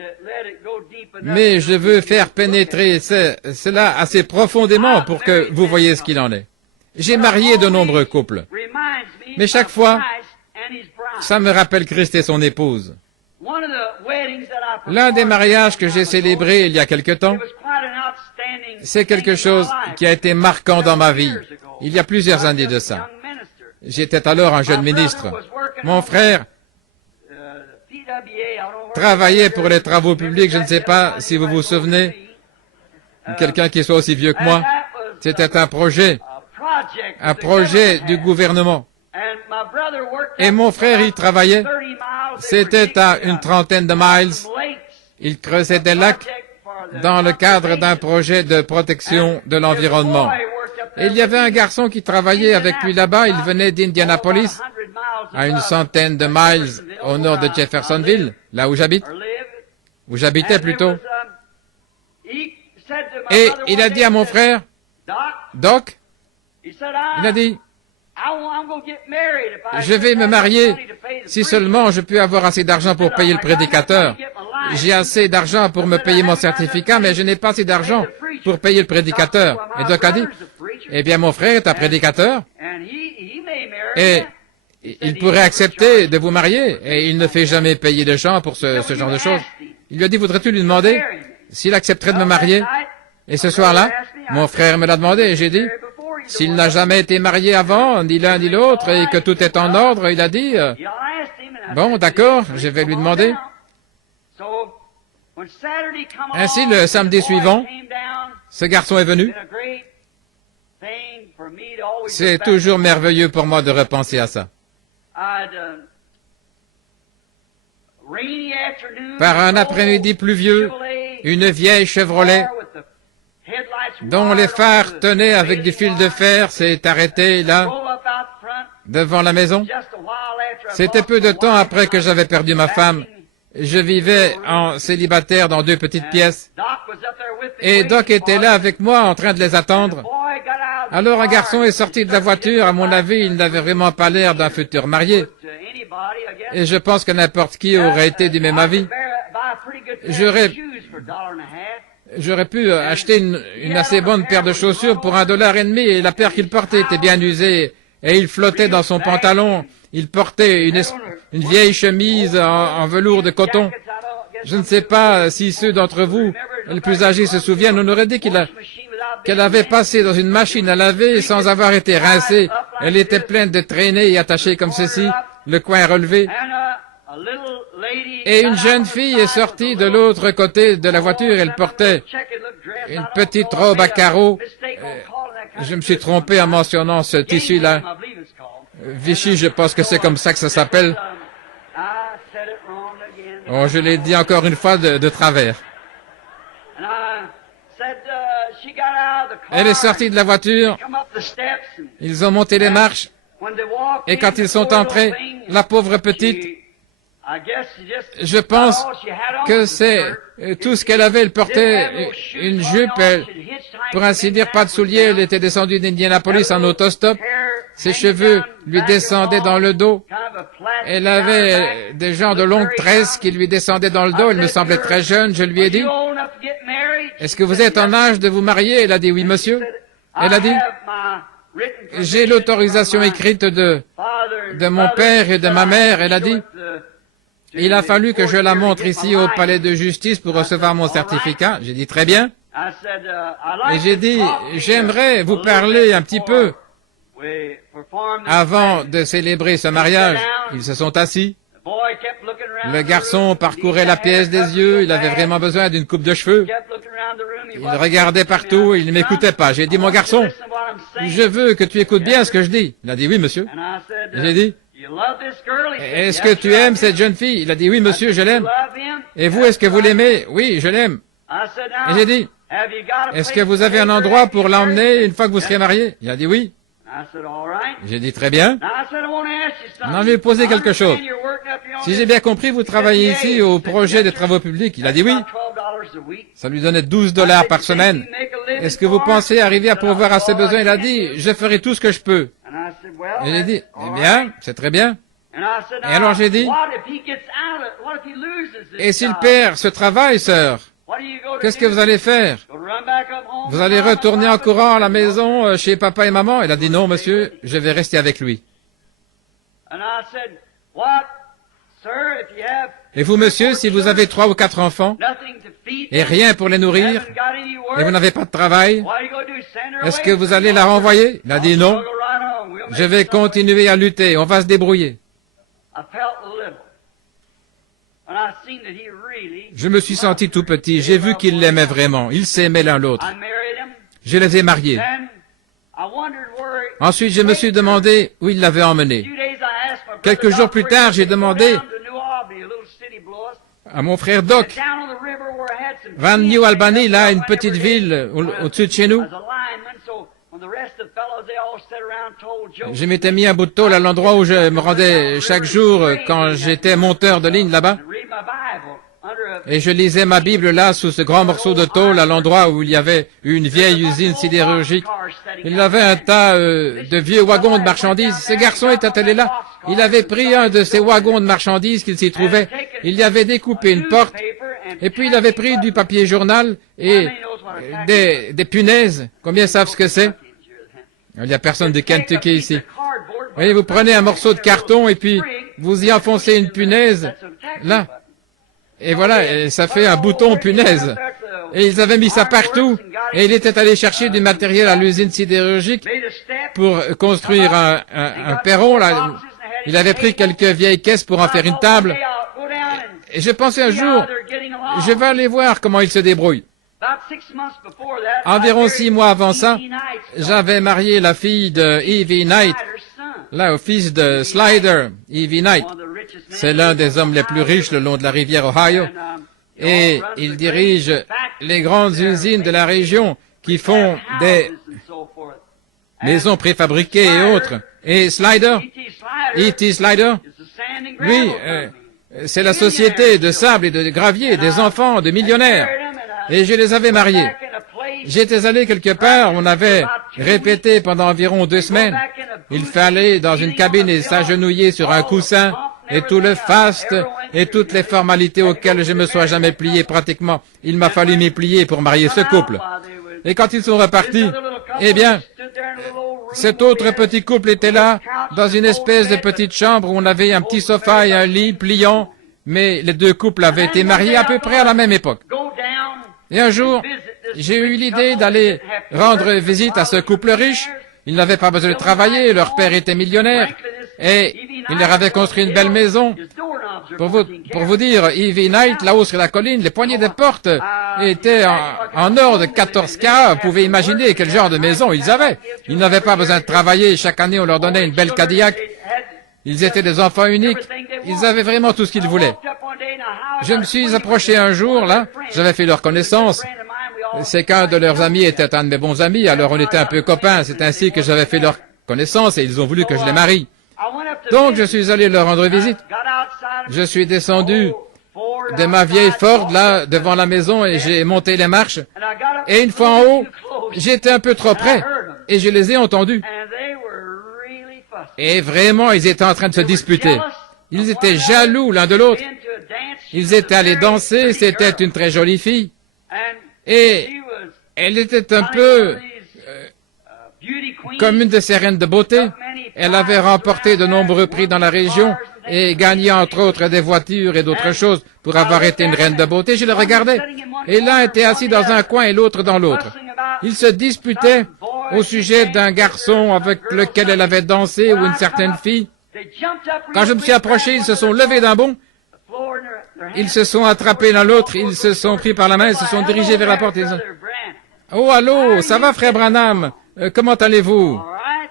mais je veux faire pénétrer cela assez profondément pour que vous voyez ce qu'il en est. J'ai marié de nombreux couples, mais chaque fois, ça me rappelle Christ et son épouse. L'un des mariages que j'ai célébrés il y a quelque temps, c'est quelque chose qui a été marquant dans ma vie. Il y a plusieurs années de ça. J'étais alors un jeune ministre. Mon frère travaillait pour les travaux publics, je ne sais pas si vous vous souvenez, quelqu'un qui soit aussi vieux que moi. C'était un projet du gouvernement. Et mon frère y travaillait. C'était à une trentaine de miles. Il creusait des lacs dans le cadre d'un projet de protection de l'environnement. Et il y avait un garçon qui travaillait avec lui là-bas. Il venait d'Indianapolis, à une centaine de miles au nord de Jeffersonville, là où j'habite, où j'habitais plutôt. Et il a dit à mon frère, Doc, il a dit, je vais me marier si seulement je peux avoir assez d'argent pour payer le prédicateur. J'ai assez d'argent pour me payer mon certificat, mais je n'ai pas assez d'argent pour payer le prédicateur. Et Doc a dit, eh bien mon frère est un prédicateur et il pourrait accepter de vous marier et il ne fait jamais payer de chant pour ce genre de choses. Il lui a dit, voudrais-tu lui demander s'il accepterait de me marier? Et ce soir-là, mon frère me l'a demandé et j'ai dit, s'il n'a jamais été marié avant, ni l'un ni l'autre, et que tout est en ordre, il a dit, bon, d'accord, je vais lui demander. Ainsi, le samedi suivant, ce garçon est venu. C'est toujours merveilleux pour moi de repenser à ça. Par un après-midi pluvieux, une vieille Chevrolet, dont les phares tenaient avec du fil de fer, s'est arrêtée là, devant la maison. C'était peu de temps après que j'avais perdu ma femme. Je vivais en célibataire dans 2 petites pièces. Et Doc était là avec moi en train de les attendre. Alors un garçon est sorti de la voiture. À mon avis, il n'avait vraiment pas l'air d'un futur marié. Et je pense que n'importe qui aurait été du même avis. J'aurais pu acheter une assez bonne paire de chaussures pour $1,50 et la paire qu'il portait était bien usée et il flottait dans son pantalon Il portait une vieille chemise en velours de coton. Je ne sais pas si ceux d'entre vous, les plus âgés, se souviennent. On aurait dit qu'elle avait passé dans une machine à laver sans avoir été rincée. Elle était pleine de traînées et attachée comme ceci, le coin relevé. Et une jeune fille est sortie de l'autre côté de la voiture. Elle portait une petite robe à carreaux. Je me suis trompé en mentionnant ce tissu-là. Vichy, je pense que c'est comme ça que ça s'appelle. Oh, je l'ai dit encore une fois de travers. Elle est sortie de la voiture. Ils ont monté les marches. Et quand ils sont entrés, la pauvre petite, je pense que c'est tout ce qu'elle avait. Elle portait une jupe, pour ainsi dire, pas de souliers. Elle était descendue d'Indianapolis en autostop. Ses cheveux lui descendaient dans le dos. Elle avait des genres de longues tresses qui lui descendaient dans le dos. Elle me semblait très jeune. Je lui ai dit, « Est-ce que vous êtes en âge de vous marier ?» Elle a dit, « Oui, monsieur. » Elle a dit, « J'ai l'autorisation écrite de mon père et de ma mère. » Elle a dit, « Il a fallu que je la montre ici au palais de justice pour recevoir mon certificat. » J'ai dit, « Très bien. » Et j'ai dit, « J'aimerais vous parler un petit peu. » Avant de célébrer ce mariage, ils se sont assis. Le garçon parcourait la pièce des yeux, il avait vraiment besoin d'une coupe de cheveux. Il regardait partout, il ne m'écoutait pas. J'ai dit, mon garçon, je veux que tu écoutes bien ce que je dis. Il a dit, oui, monsieur. J'ai dit, est-ce que tu aimes cette jeune fille? Il a dit, oui, monsieur, je l'aime. Et vous, est-ce que vous l'aimez? Oui, je l'aime. Et j'ai dit, est-ce que vous avez un endroit pour l'emmener une fois que vous serez mariés? Il a dit, oui. J'ai dit, très bien. On lui poser quelque chose. Si j'ai bien compris, vous travaillez ici au projet des travaux publics. Il a dit oui. Ça lui donnait 12 $ par semaine. Est-ce que vous pensez arriver à pourvoir à ses besoins? Il a dit, je ferai tout ce que je peux. Et j'ai dit, eh bien, c'est très bien. Et alors j'ai dit, et s'il perd ce travail, sœur, qu'est-ce que vous allez faire? Vous allez retourner en courant à la maison chez papa et maman? Elle a dit non, monsieur, je vais rester avec lui. Et vous, monsieur, si vous avez 3 ou 4 enfants et rien pour les nourrir et vous n'avez pas de travail, est-ce que vous allez la renvoyer? Il a dit non, je vais continuer à lutter, on va se débrouiller. Je me suis senti tout petit, j'ai vu qu'ils l'aimaient vraiment, ils s'aimaient l'un l'autre. Je les ai mariés. Ensuite, je me suis demandé où il l'avait emmené. Quelques jours plus tard, j'ai demandé à mon frère Doc, Van New Albany, là, une petite ville au-dessus de chez nous. Je m'étais mis un bout de tôle à l'endroit où je me rendais chaque jour quand j'étais monteur de ligne là-bas. Et je lisais ma Bible là, sous ce grand morceau de tôle, à l'endroit où il y avait une vieille usine sidérurgique. Il y avait un tas de vieux wagons de marchandises. Ce garçon était allé là. Il avait pris un de ces wagons de marchandises qu'il s'y trouvait. Il y avait découpé une porte. Et puis il avait pris du papier journal et des punaises. Combien savent ce que c'est? Il n'y a personne de Kentucky ici. Vous voyez, vous prenez un morceau de carton et puis vous y enfoncez une punaise. Là. Et voilà, et ça fait un bouton punaise. Et ils avaient mis ça partout. Et il était allé chercher du matériel à l'usine sidérurgique pour construire un perron. Là. Il avait pris quelques vieilles caisses pour en faire une table. Et je pensais un jour, je vais aller voir comment il se débrouille. Environ 6 mois avant ça, j'avais marié la fille de Evie Knight, là, au fils de Slider, Evie Knight. C'est l'un des hommes les plus riches le long de la rivière Ohio. Et il dirige les grandes usines de la région qui font des maisons préfabriquées et autres. Et Slider, E.T. Slider, lui, c'est la société de sable et de gravier des enfants de millionnaires. Et je les avais mariés. J'étais allé quelque part, on avait répété pendant environ 2 semaines. Il fallait dans une cabine et s'agenouiller sur un coussin, et tout le faste, et toutes les formalités auxquelles je me sois jamais plié pratiquement. Il m'a fallu m'y plier pour marier ce couple. Et quand ils sont repartis, eh bien, cet autre petit couple était là, dans une espèce de petite chambre où on avait un petit sofa et un lit pliant, mais les deux couples avaient été mariés à peu près à la même époque. Et un jour, j'ai eu l'idée d'aller rendre visite à ce couple riche. Ils n'avaient pas besoin de travailler, leur père était millionnaire, et il leur avait construit une belle maison. Pour vous dire, Ivy Knight, là-haut sur la colline, les poignées des portes étaient en or de 14 carats. Vous pouvez imaginer quel genre de maison ils avaient. Ils n'avaient pas besoin de travailler. Chaque année, on leur donnait une belle Cadillac. Ils étaient des enfants uniques. Ils avaient vraiment tout ce qu'ils voulaient. Je me suis approché un jour, là. J'avais fait leur connaissance. C'est qu'un de leurs amis était un de mes bons amis. Alors, on était un peu copains. C'est ainsi que j'avais fait leur connaissance et ils ont voulu que je les marie. Donc, je suis allé leur rendre visite. Je suis descendu de ma vieille Ford, là, devant la maison, et j'ai monté les marches. Et une fois en haut, j'étais un peu trop près, et je les ai entendus. Et vraiment, ils étaient en train de se disputer. Ils étaient jaloux l'un de l'autre. Ils étaient allés danser, c'était une très jolie fille. Et elle était un peu comme une de ces reines de beauté. Elle avait remporté de nombreux prix dans la région et gagné entre autres des voitures et d'autres choses pour avoir été une reine de beauté. Je le regardais. Et l'un était assis dans un coin et l'autre dans l'autre. Ils se disputaient au sujet d'un garçon avec lequel elle avait dansé ou une certaine fille. Quand je me suis approché, ils se sont levés d'un bond. Ils se sont attrapés l'un l'autre, ils se sont pris par la main, ils se sont dirigés vers la porte. Oh, allô, ça va, frère Branham? Comment allez-vous?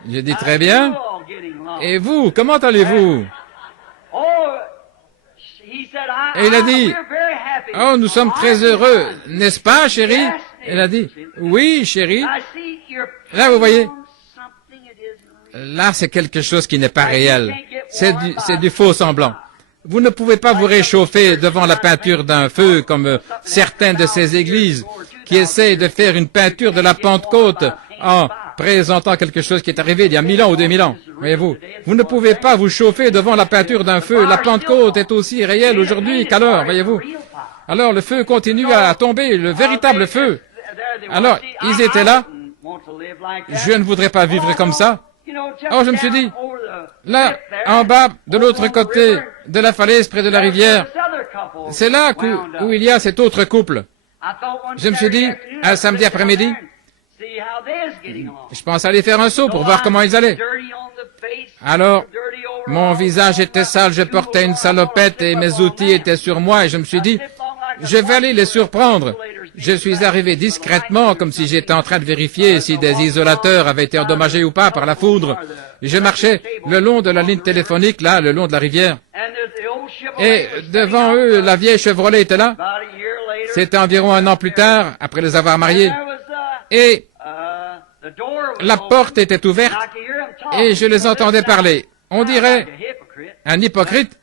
J'ai dit très bien. Et vous, comment allez-vous? Et il a dit, oh, nous sommes très heureux, n'est-ce pas, chérie? Elle a dit, oui, chérie. Là, vous voyez, là, c'est quelque chose qui n'est pas réel. C'est du faux semblant. Vous ne pouvez pas vous réchauffer devant la peinture d'un feu comme certaines de ces églises qui essayent de faire une peinture de la Pentecôte en présentant quelque chose qui est arrivé il y a 1000 ans ou 2000 ans. Voyez-vous, vous ne pouvez pas vous chauffer devant la peinture d'un feu. La Pentecôte est aussi réelle aujourd'hui qu'alors, voyez-vous. Alors le feu continue à tomber, le véritable feu. Alors, ils étaient là. Je ne voudrais pas vivre comme ça. Oh, je me suis dit, là, en bas, de l'autre côté de la falaise, près de la rivière, c'est là où il y a cet autre couple. Je me suis dit, un samedi après-midi, je pense aller faire un saut pour voir comment ils allaient. Alors, mon visage était sale, je portais une salopette et mes outils étaient sur moi et je me suis dit, je vais aller les surprendre. Je suis arrivé discrètement, comme si j'étais en train de vérifier si des isolateurs avaient été endommagés ou pas par la foudre. Je marchais le long de la ligne téléphonique, là, le long de la rivière. Et devant eux, la vieille Chevrolet était là. C'était environ 1 an plus tard, après les avoir mariés. Et la porte était ouverte et je les entendais parler. On dirait un hypocrite,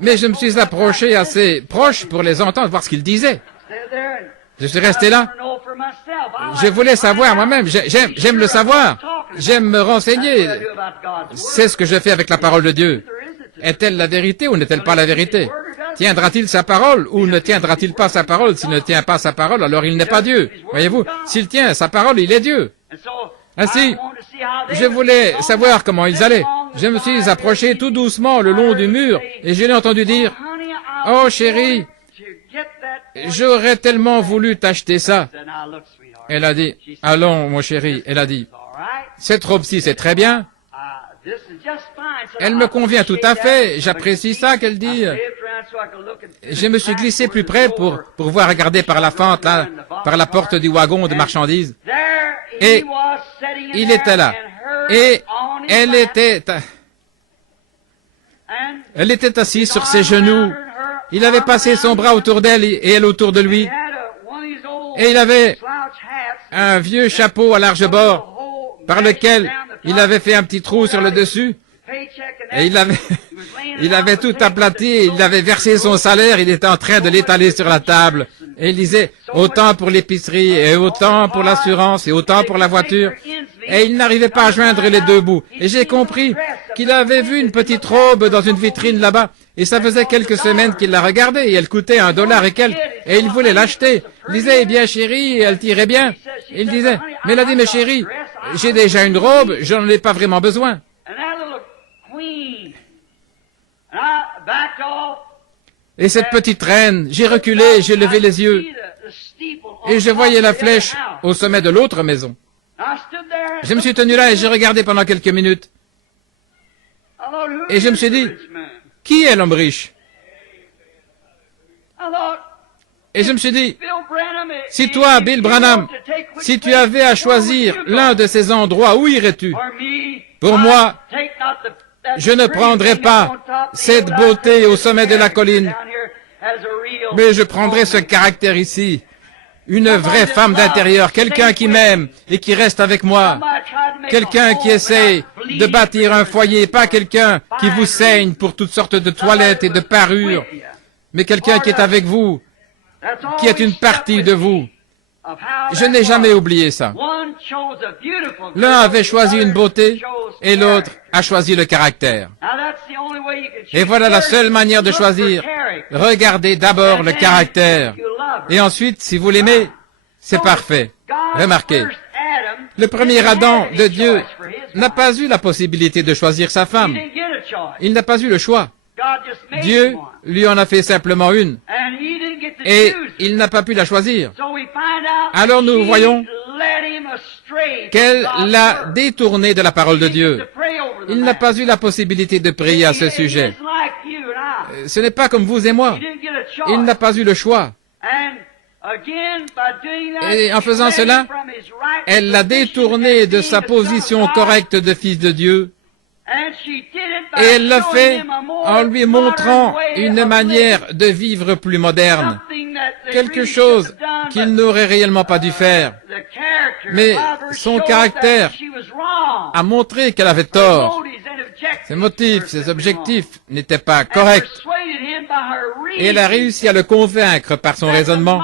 mais je me suis approché assez proche pour les entendre, voir ce qu'ils disaient. Je suis resté là. Je voulais savoir moi-même. J'aime le savoir. J'aime me renseigner. C'est ce que je fais avec la parole de Dieu. Est-elle la vérité ou n'est-elle pas la vérité? Tiendra-t-il sa parole ou ne tiendra-t-il pas sa parole? S'il ne tient pas sa parole, alors il n'est pas Dieu. Voyez-vous, s'il tient sa parole, il est Dieu. Ainsi, je voulais savoir comment ils allaient. Je me suis approché tout doucement le long du mur et je l'ai entendu dire, « Oh chérie, j'aurais tellement voulu t'acheter ça. » Elle a dit, « Allons, mon chéri. » Elle a dit, « Cette robe-ci, c'est très bien. » Elle me convient tout à fait. J'apprécie ça qu'elle dit. Je me suis glissé plus près pour pouvoir regarder par la fente, là, par la porte du wagon de marchandises. Et il était là. Et elle était assise sur ses genoux. Il avait passé son bras autour d'elle et elle autour de lui. Et il avait un vieux chapeau à large bord par lequel il avait fait un petit trou sur le dessus. Et il avait tout aplati, il avait versé son salaire, il était en train de l'étaler sur la table. Et il disait, autant pour l'épicerie, et autant pour l'assurance, et autant pour la voiture. et il n'arrivait pas à joindre les deux bouts. Et j'ai compris qu'il avait vu une petite robe dans une vitrine là-bas, et ça faisait quelques semaines qu'il la regardait, et elle coûtait $1 et quelques, et il voulait l'acheter. Il disait, eh bien chérie, elle tirait bien. Il disait, mais elle a dit, mais chérie, j'ai déjà une robe, j'en ai pas vraiment besoin. Et cette petite reine, j'ai reculé, j'ai levé les yeux, et je voyais la flèche au sommet de l'autre maison. Je me suis tenu là et j'ai regardé pendant quelques minutes. Et je me suis dit, qui est l'homme riche? Et je me suis dit, si toi, Bill Branham, si tu avais à choisir l'un de ces endroits, où irais-tu? Pour moi, je ne prendrais pas cette beauté au sommet de la colline, mais je prendrais ce caractère ici. Une vraie femme d'intérieur, quelqu'un qui m'aime et qui reste avec moi. Quelqu'un qui essaye de bâtir un foyer, pas quelqu'un qui vous saigne pour toutes sortes de toilettes et de parures, mais quelqu'un qui est avec vous, qui est une partie de vous. Je n'ai jamais oublié ça. L'un avait choisi une beauté et l'autre a choisi le caractère. Et voilà la seule manière de choisir. Regardez d'abord le caractère. Et ensuite, si vous l'aimez, c'est parfait. Remarquez, le premier Adam de Dieu n'a pas eu la possibilité de choisir sa femme. Il n'a pas eu le choix. Dieu lui en a fait simplement une. Et il n'a pas pu la choisir. Alors nous voyons qu'elle l'a détourné de la parole de Dieu. Il n'a pas eu la possibilité de prier à ce sujet. Ce n'est pas comme vous et moi. Il n'a pas eu le choix. Et en faisant cela, elle l'a détourné de sa position correcte de fils de Dieu. Et elle l'a fait en lui montrant une manière de vivre plus moderne. Quelque chose qu'il n'aurait réellement pas dû faire. Mais son caractère a montré qu'elle avait tort. Ses motifs, ses objectifs n'étaient pas corrects. Et elle a réussi à le convaincre par son raisonnement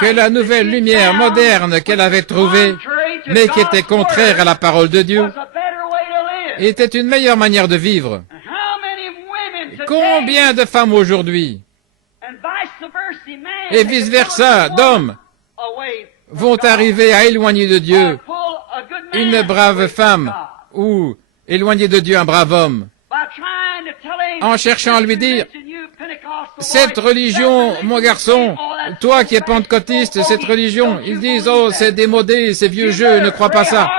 que la nouvelle lumière moderne qu'elle avait trouvée, mais qui était contraire à la parole de Dieu, était une meilleure manière de vivre. Combien de femmes aujourd'hui, et vice-versa, d'hommes, vont arriver à éloigner de Dieu une brave femme, ou éloigner de Dieu un brave homme, en cherchant à lui dire, cette religion, mon garçon, toi qui es pentecôtiste, cette religion, ils disent, oh, c'est démodé, c'est vieux jeu, ne crois pas ça.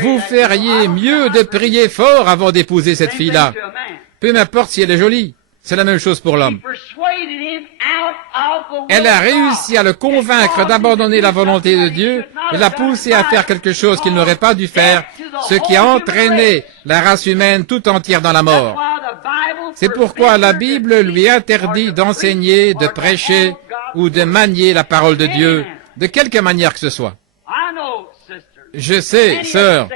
Vous feriez mieux de prier fort avant d'épouser cette fille-là. Peu m'importe si elle est jolie. C'est la même chose pour l'homme. Elle a réussi à le convaincre d'abandonner la volonté de Dieu et l'a poussé à faire quelque chose qu'il n'aurait pas dû faire, ce qui a entraîné la race humaine tout entière dans la mort. C'est pourquoi la Bible lui interdit d'enseigner, de prêcher ou de manier la parole de Dieu, de quelque manière que ce soit. Je sais, sœur,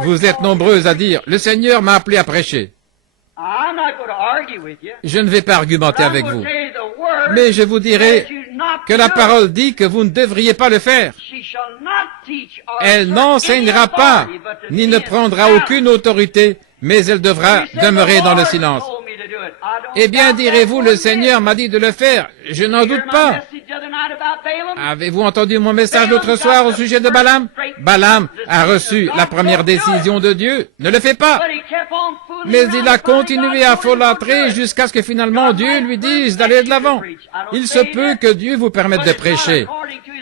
vous êtes nombreuses à dire, le Seigneur m'a appelé à prêcher. Je ne vais pas argumenter avec vous, mais je vous dirai que la parole dit que vous ne devriez pas le faire. Elle n'enseignera pas, ni ne prendra aucune autorité, mais elle devra demeurer dans le silence. Eh bien, direz-vous, le Seigneur m'a dit de le faire. Je n'en doute pas. Avez-vous entendu mon message l'autre soir au sujet de Balaam? Balaam a reçu la première décision de Dieu. Ne le fais pas. Mais il a continué à folâtrer jusqu'à ce que finalement Dieu lui dise d'aller de l'avant. Il se peut que Dieu vous permette de prêcher.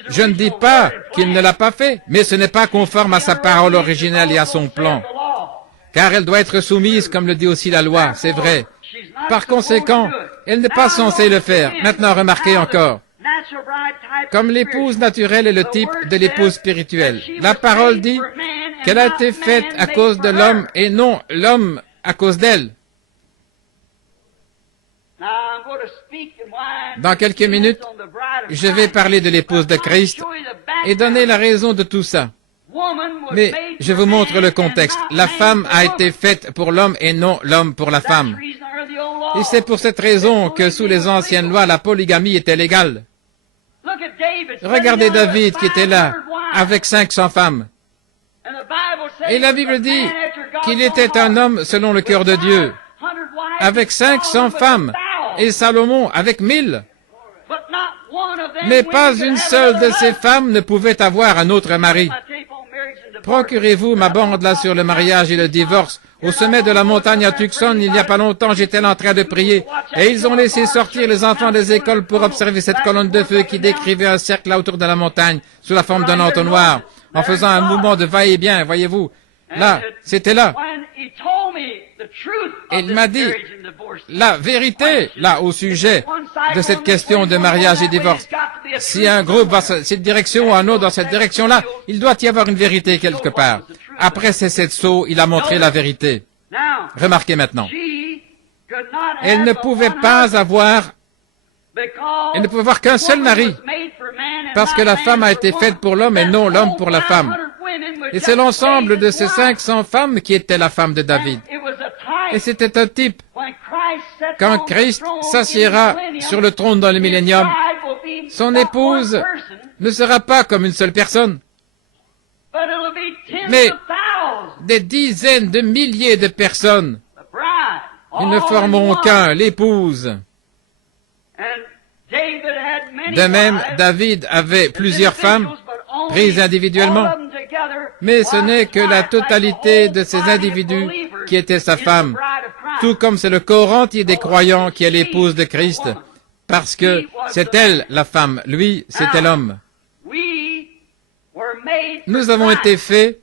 Je ne dis pas qu'il ne l'a pas fait, mais ce n'est pas conforme à sa parole originelle et à son plan. Car elle doit être soumise, comme le dit aussi la loi, c'est vrai. Par conséquent, elle n'est pas censée le faire. Maintenant, remarquez encore. Comme l'épouse naturelle est le type de l'épouse spirituelle, la parole dit qu'elle a été faite à cause de l'homme et non l'homme à cause d'elle. Dans quelques minutes, je vais parler de l'épouse de Christ et donner la raison de tout ça. Mais je vous montre le contexte. La femme a été faite pour l'homme et non l'homme pour la femme. Et c'est pour cette raison que sous les anciennes lois, la polygamie était légale. Regardez David qui était là, avec 500 femmes. Et la Bible dit qu'il était un homme selon le cœur de Dieu, avec 500 femmes, et Salomon avec 1000. Mais pas une seule de ces femmes ne pouvait avoir un autre mari. Procurez-vous ma bande là sur le mariage et le divorce. Au sommet de la montagne à Tucson, il n'y a pas longtemps, j'étais là en train de prier, et ils ont laissé sortir les enfants des écoles pour observer cette colonne de feu qui décrivait un cercle là autour de la montagne, sous la forme d'un entonnoir, en faisant un mouvement de va-et-vient, voyez-vous. Là, c'était là. Et il m'a dit la vérité, là, au sujet de cette question de mariage et divorce. Si un groupe va dans cette direction ou un autre dans cette direction-là, il doit y avoir une vérité quelque part. Après ces 7 sceaux, il a montré la vérité. Remarquez maintenant. Elle ne pouvait pas avoir qu'un seul mari, parce que la femme a été faite pour l'homme et non l'homme pour la femme. Et c'est l'ensemble de ces 500 femmes qui étaient la femme de David. Et c'était un type. Quand Christ s'assiera sur le trône dans le millénium, son épouse ne sera pas comme une seule personne, mais des dizaines de milliers de personnes. Ils ne formeront qu'un, l'épouse. De même, David avait plusieurs femmes, prises individuellement, mais ce n'est que la totalité de ces individus qui étaient sa femme, tout comme c'est le corps entier des croyants qui est l'épouse de Christ, parce que c'est elle la femme, lui c'était l'homme. Nous avons été faits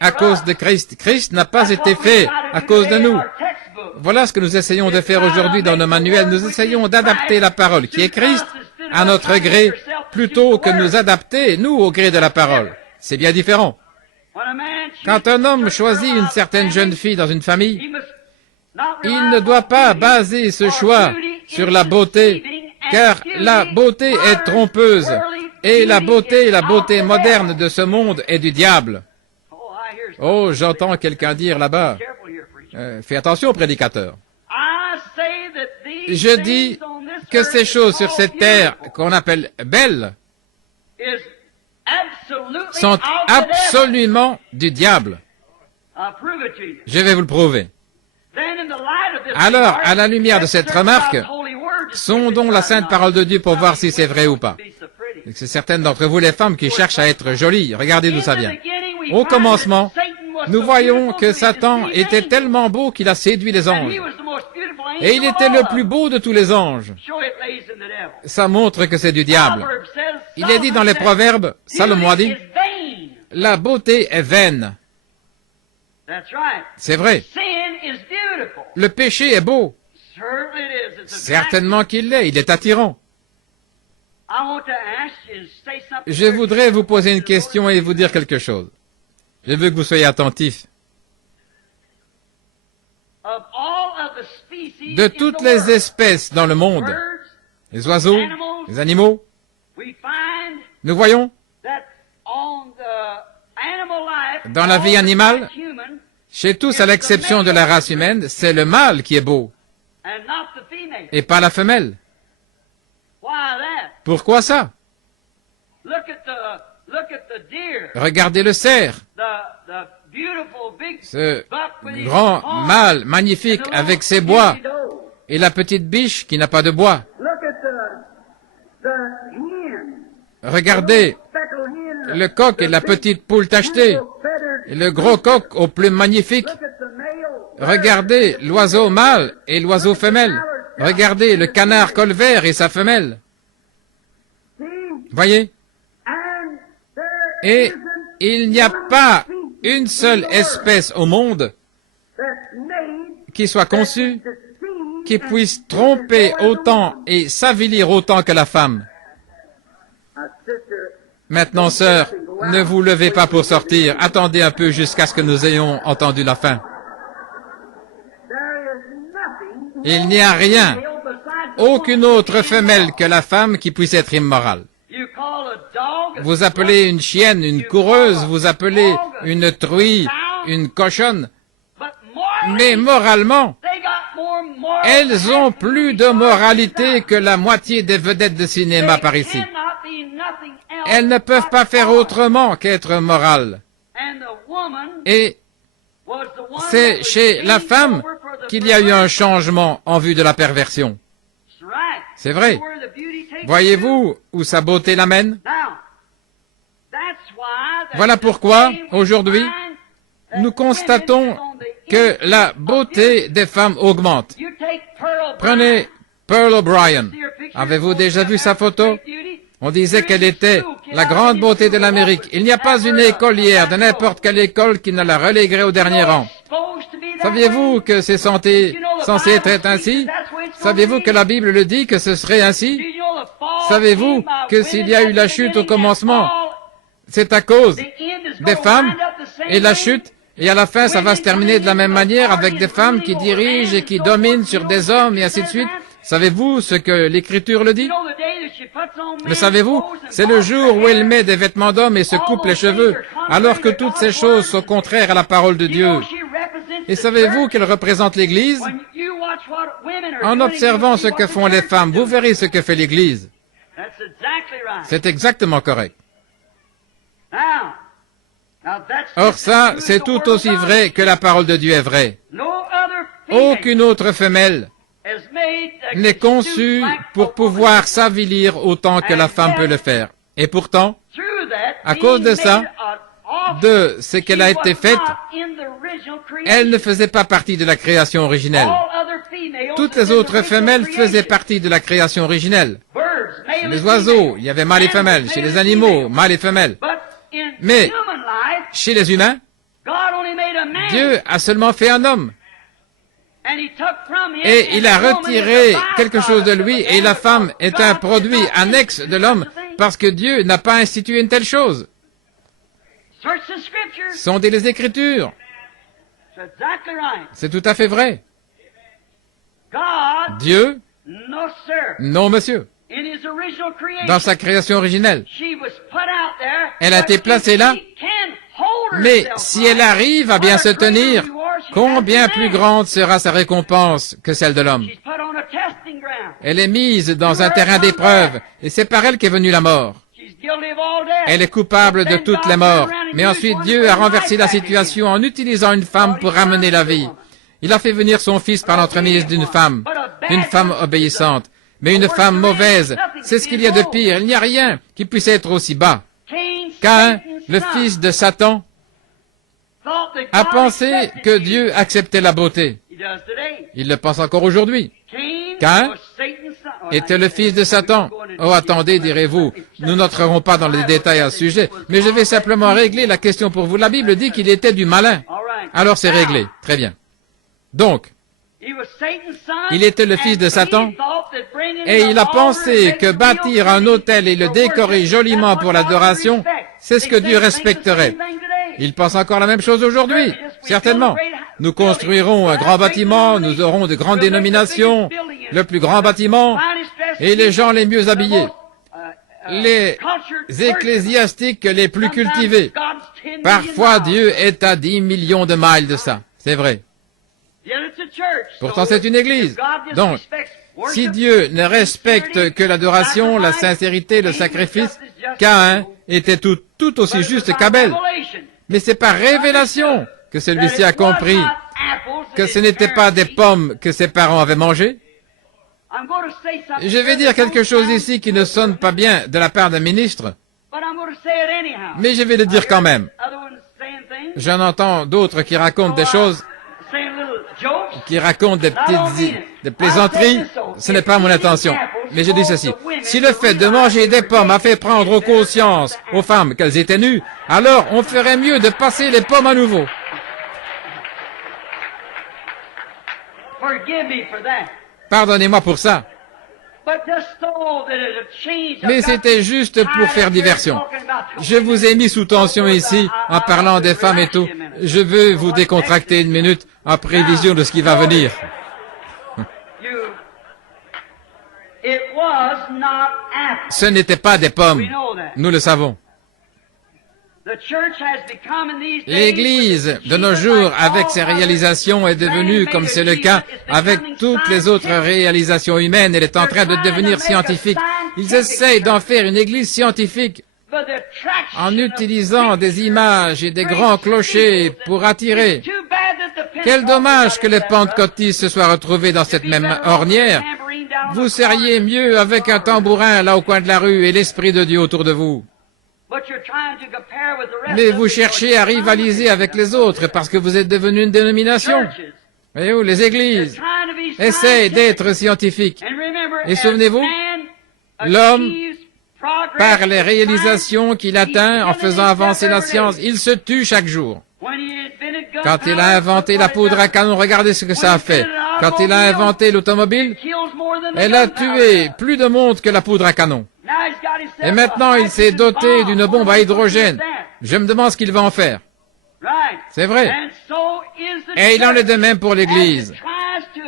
à cause de Christ. Christ n'a pas été fait à cause de nous. Voilà ce que nous essayons de faire aujourd'hui dans nos manuels. Nous essayons d'adapter la parole qui est Christ à notre gré, plutôt que nous adapter, nous, au gré de la parole. C'est bien différent. Quand un homme choisit une certaine jeune fille dans une famille, il ne doit pas baser ce choix sur la beauté, car la beauté est trompeuse, et la beauté moderne de ce monde est du diable. Oh, j'entends quelqu'un dire là-bas, fais attention, prédicateur. Je dis que ces choses sur cette terre qu'on appelle belles sont absolument du diable. Je vais vous le prouver. Alors, à la lumière de cette remarque, sondons la sainte parole de Dieu pour voir si c'est vrai ou pas. C'est certaines d'entre vous, les femmes, qui cherchent à être jolies. Regardez d'où ça vient. Au commencement, nous voyons que Satan était tellement beau qu'il a séduit les anges. Et il était le plus beau de tous les anges. Ça montre que c'est du diable. Il est dit dans les Proverbes, Salomon a dit, la beauté est vaine. C'est vrai. Le péché est beau. Certainement qu'il l'est, il est attirant. Je voudrais vous poser une question et vous dire quelque chose. Je veux que vous soyez attentifs. De toutes les espèces dans le monde, les oiseaux, les animaux, nous voyons dans la vie animale, chez tous à l'exception de la race humaine, c'est le mâle qui est beau, et pas la femelle. Pourquoi ça? Regardez le cerf, ce grand mâle magnifique avec ses bois, et la petite biche qui n'a pas de bois. Regardez le coq et la petite poule tachetée, et le gros coq aux plumes magnifiques. Regardez l'oiseau mâle et l'oiseau femelle. Regardez le canard colvert et sa femelle. Voyez? Et il n'y a pas une seule espèce au monde qui soit conçue, qui puisse tromper autant et s'avilir autant que la femme. Maintenant, sœur, ne vous levez pas pour sortir. Attendez un peu jusqu'à ce que nous ayons entendu la fin. Il n'y a rien, aucune autre femelle que la femme qui puisse être immorale. Vous appelez une chienne une coureuse, vous appelez une truie une cochonne, mais moralement, elles ont plus de moralité que la moitié des vedettes de cinéma par ici. elles ne peuvent pas faire autrement qu'être morales. Et c'est chez la femme qu'il y a eu un changement en vue de la perversion. C'est vrai. Voyez-vous où sa beauté l'amène? Voilà pourquoi, aujourd'hui, nous constatons que la beauté des femmes augmente. Prenez Pearl O'Brien. Avez-vous déjà vu sa photo? On disait qu'elle était la grande beauté de l'Amérique. Il n'y a pas une écolière de n'importe quelle école qui ne la reléguerait au dernier rang. Saviez-vous que c'est censé être ainsi? Saviez-vous que la Bible le dit, que ce serait ainsi? Savez-vous que s'il y a eu la chute au commencement, c'est à cause des femmes et la chute, et à la fin ça va se terminer de la même manière avec des femmes qui dirigent et qui dominent sur des hommes et ainsi de suite? Savez-vous ce que l'Écriture le dit? Le savez-vous? C'est le jour où elle met des vêtements d'homme et se coupe les cheveux, alors que toutes ces choses sont contraires à la parole de Dieu. Et savez-vous qu'elle représente l'Église? En observant ce que font les femmes, vous verrez ce que fait l'Église. C'est exactement correct. Or ça, c'est tout aussi vrai que la parole de Dieu est vraie. Aucune autre femelle n'est conçue pour pouvoir s'avilir autant que la femme peut le faire. Et pourtant, à cause de ça, de ce qu'elle a été faite, elle ne faisait pas partie de la création originelle. Toutes les autres femelles faisaient partie de la création originelle. Chez les oiseaux, il y avait mâle et femelle. Chez les animaux, mâle et femelle. Mais chez les humains, Dieu a seulement fait un homme. Et il a retiré quelque chose de lui, et la femme est un produit annexe de l'homme, parce que Dieu n'a pas institué une telle chose. Sondez les Écritures. C'est tout à fait vrai. Dieu, non monsieur. Dans sa création originelle, elle a été placée là, mais si elle arrive à bien se tenir, combien plus grande sera sa récompense que celle de l'homme? Elle est mise dans un terrain d'épreuve, et c'est par elle qu'est venue la mort. Elle est coupable de toutes les morts, mais ensuite Dieu a renversé la situation en utilisant une femme pour ramener la vie. Il a fait venir son fils par l'entremise d'une femme obéissante. Mais une femme mauvaise, c'est ce qu'il y a de pire. Il n'y a rien qui puisse être aussi bas. Caïn, le fils de Satan, a pensé que Dieu acceptait la beauté. Il le pense encore aujourd'hui. Caïn était le fils de Satan. Oh, attendez, direz-vous, nous n'entrerons pas dans les détails à ce sujet, mais je vais simplement régler la question pour vous. La Bible dit qu'il était du malin. Alors c'est réglé. Très bien. Donc, il était le fils de Satan, et il a pensé que bâtir un autel et le décorer joliment pour l'adoration, c'est ce que Dieu respecterait. Il pense encore la même chose aujourd'hui, certainement. Nous construirons un grand bâtiment, nous aurons de grandes dénominations, le plus grand bâtiment, et les gens les mieux habillés, les ecclésiastiques les plus cultivés. Parfois, Dieu est à 10 millions de miles de ça, c'est vrai. Pourtant, c'est une église. Donc, si Dieu ne respecte que l'adoration, la sincérité, le sacrifice, Caïn était tout aussi juste qu'Abel. Mais c'est par révélation que celui-ci a compris que ce n'était pas des pommes que ses parents avaient mangées. Je vais dire quelque chose ici qui ne sonne pas bien de la part d'un ministre, mais je vais le dire quand même. J'en entends d'autres qui racontent des choses, qui racontent des plaisanteries. Ce n'est pas mon intention. Mais je dis ceci. Si le fait de manger des pommes a fait prendre conscience aux femmes qu'elles étaient nues, alors on ferait mieux de passer les pommes à nouveau. Pardonnez-moi pour ça. Mais c'était juste pour faire diversion. Je vous ai mis sous tension ici en parlant des femmes et tout. Je veux vous décontracter une minute en prévision de ce qui va venir. Ce n'était pas des pommes. Nous le savons. L'Église, de nos jours, avec ses réalisations, est devenue, comme c'est le cas avec toutes les autres réalisations humaines, elle est en train de devenir scientifique. Ils essayent d'en faire une Église scientifique. en utilisant des images et des grands clochers pour attirer. Quel dommage que les pentecôtistes se soient retrouvés dans cette même ornière. Vous seriez mieux avec un tambourin là au coin de la rue et l'Esprit de Dieu autour de vous. Mais vous cherchez à rivaliser avec les autres parce que vous êtes devenu une dénomination. Voyez-vous, les églises essayent d'être scientifiques. Et souvenez-vous, l'homme, par les réalisations qu'il atteint en faisant avancer la science, il se tue chaque jour. Quand il a inventé la poudre à canon, regardez ce que ça a fait. Quand il a inventé l'automobile, elle a tué plus de monde que la poudre à canon. Et maintenant, il s'est doté d'une bombe à hydrogène. Je me demande ce qu'il va en faire. C'est vrai. Et il en est de même pour l'Église.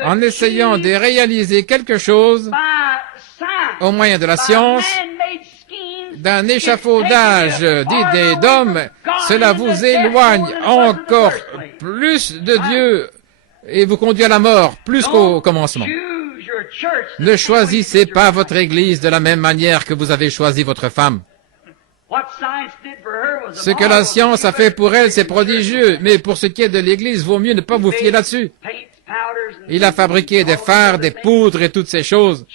En essayant de réaliser quelque chose au moyen de la science, d'un échafaudage d'idées d'hommes, cela vous éloigne encore plus de Dieu et vous conduit à la mort, plus qu'au commencement. Ne choisissez pas votre Église de la même manière que vous avez choisi votre femme. Ce que la science a fait pour elle, c'est prodigieux, mais pour ce qui est de l'Église, vaut mieux ne pas vous fier là-dessus. Il a fabriqué des fards, des poudres et toutes ces choses.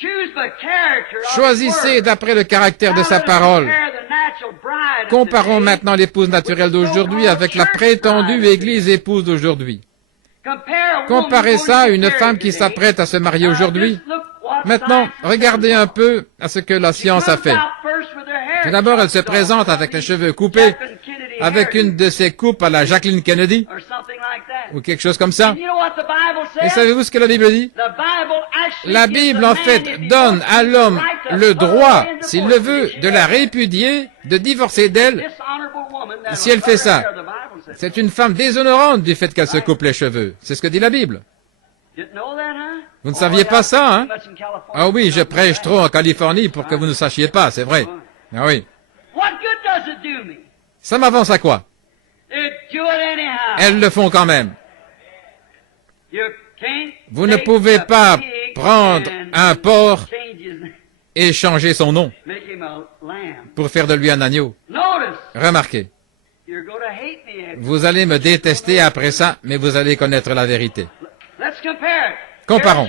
Choisissez d'après le caractère de sa parole. Comparons maintenant l'épouse naturelle d'aujourd'hui avec la prétendue Église épouse d'aujourd'hui. Comparez ça à une femme qui s'apprête à se marier aujourd'hui. Maintenant, regardez un peu à ce que la science a fait. Tout d'abord, elle se présente avec les cheveux coupés, avec une de ces coupes à la Jacqueline Kennedy, ou quelque chose comme ça. Et savez-vous ce que la Bible dit? La Bible, en fait, donne à l'homme le droit, s'il le veut, de la répudier, de divorcer d'elle, si elle fait ça. C'est une femme déshonorante du fait qu'elle se coupe les cheveux. C'est ce que dit la Bible. Vous ne saviez pas ça, hein? Ah oui, je prêche trop en Californie pour que vous ne sachiez pas, c'est vrai. Ah oui. Ça m'avance à quoi? Elles le font quand même. Vous ne pouvez pas prendre un porc et changer son nom pour faire de lui un agneau. Remarquez. Vous allez me détester après ça, mais vous allez connaître la vérité. Comparons.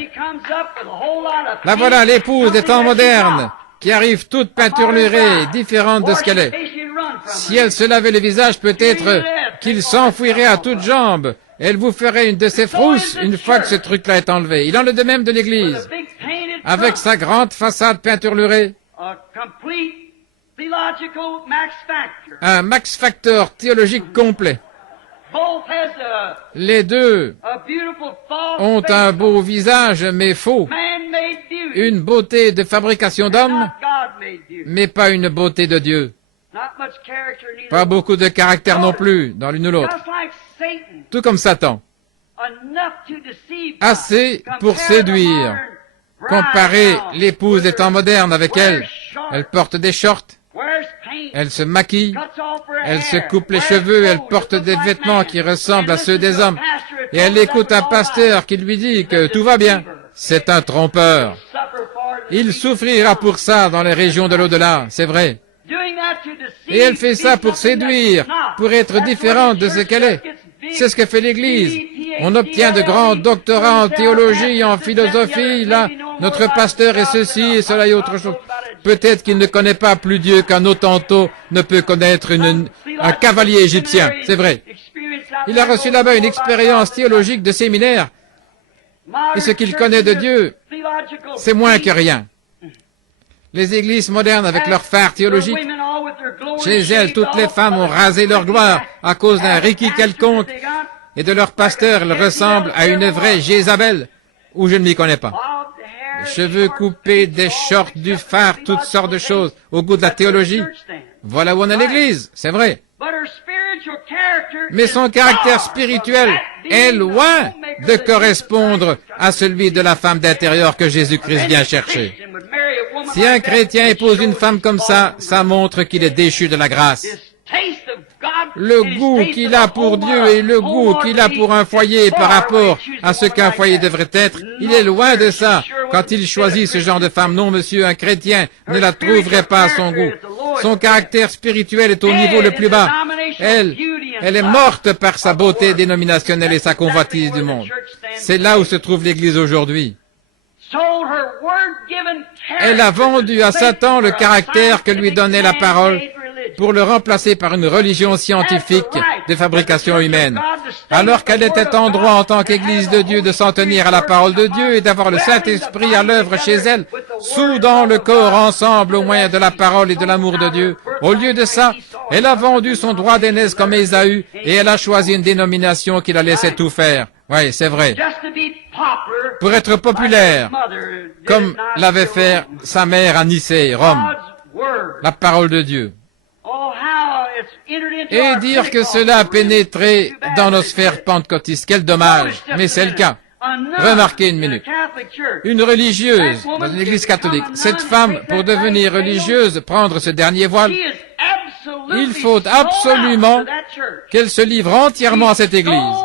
Là voilà l'épouse des temps modernes, qui arrive toute peinturlurée, différente de ce qu'elle est. Si elle se lavait le visage, peut-être qu'il s'enfouirait à toutes jambes. Elle vous ferait une de ces frousses une fois que ce truc-là est enlevé. Il en est de même de l'Église. Avec sa grande façade peinturlurée. Un max factor théologique complet. Les deux ont un beau visage, mais faux. Une beauté de fabrication d'homme, mais pas une beauté de Dieu. Pas beaucoup de caractère non plus, dans l'une ou l'autre. Tout comme Satan. Assez pour séduire. Comparez l'épouse des temps modernes avec elle. Elle porte des shorts. Elle se maquille, elle se coupe les cheveux, elle porte des vêtements qui ressemblent à ceux des hommes. Et elle écoute un pasteur qui lui dit que tout va bien. C'est un trompeur. Il souffrira pour ça dans les régions de l'au-delà, c'est vrai. Et elle fait ça pour séduire, pour être différente de ce qu'elle est. C'est ce que fait l'Église. On obtient de grands doctorats en théologie, en philosophie, là, notre pasteur est ceci et cela et autre chose. Peut-être qu'il ne connaît pas plus Dieu qu'un Hottentot ne peut connaître un cavalier égyptien, c'est vrai. Il a reçu là-bas une expérience théologique de séminaire, et ce qu'il connaît de Dieu, c'est moins que rien. Les églises modernes avec leurs phares théologiques, chez elles, toutes les femmes ont rasé leur gloire à cause d'un Ricky quelconque, et de leur pasteur, elles ressemblent à une vraie Jézabel, où je ne m'y connais pas. Les cheveux coupés, des shorts, du phare, toutes sortes de choses, au goût de la théologie. Voilà où on est l'église, c'est vrai. Mais son caractère spirituel est loin de correspondre à celui de la femme d'intérieur que Jésus-Christ vient chercher. Si un chrétien épouse une femme comme ça, ça montre qu'il est déchu de la grâce. Le goût qu'il a pour Dieu et le goût qu'il a pour un foyer par rapport à ce qu'un foyer devrait être, il est loin de ça quand il choisit ce genre de femme. Non, monsieur, un chrétien ne la trouverait pas à son goût. Son caractère spirituel est au niveau le plus bas. Elle est morte par sa beauté dénominationnelle et sa convoitise du monde. C'est là où se trouve l'Église aujourd'hui. Elle a vendu à Satan le caractère que lui donnait la parole pour le remplacer par une religion scientifique de fabrication humaine. Alors qu'elle était en droit en tant qu'Église de Dieu de s'en tenir à la parole de Dieu et d'avoir le Saint-Esprit à l'œuvre chez elle, soudant le corps ensemble au moyen de la parole et de l'amour de Dieu. Au lieu de ça, elle a vendu son droit d'aînesse comme Ésaü et elle a choisi une dénomination qui la laissait tout faire. Oui, c'est vrai. Pour être populaire, comme l'avait fait sa mère à Nicée, Rome, la parole de Dieu. Et dire que cela a pénétré dans nos sphères pentecôtistes, quel dommage, mais c'est le cas. Remarquez une minute. Une religieuse dans une église catholique, cette femme, pour devenir religieuse, prendre ce dernier voile, il faut absolument qu'elle se livre entièrement à cette église.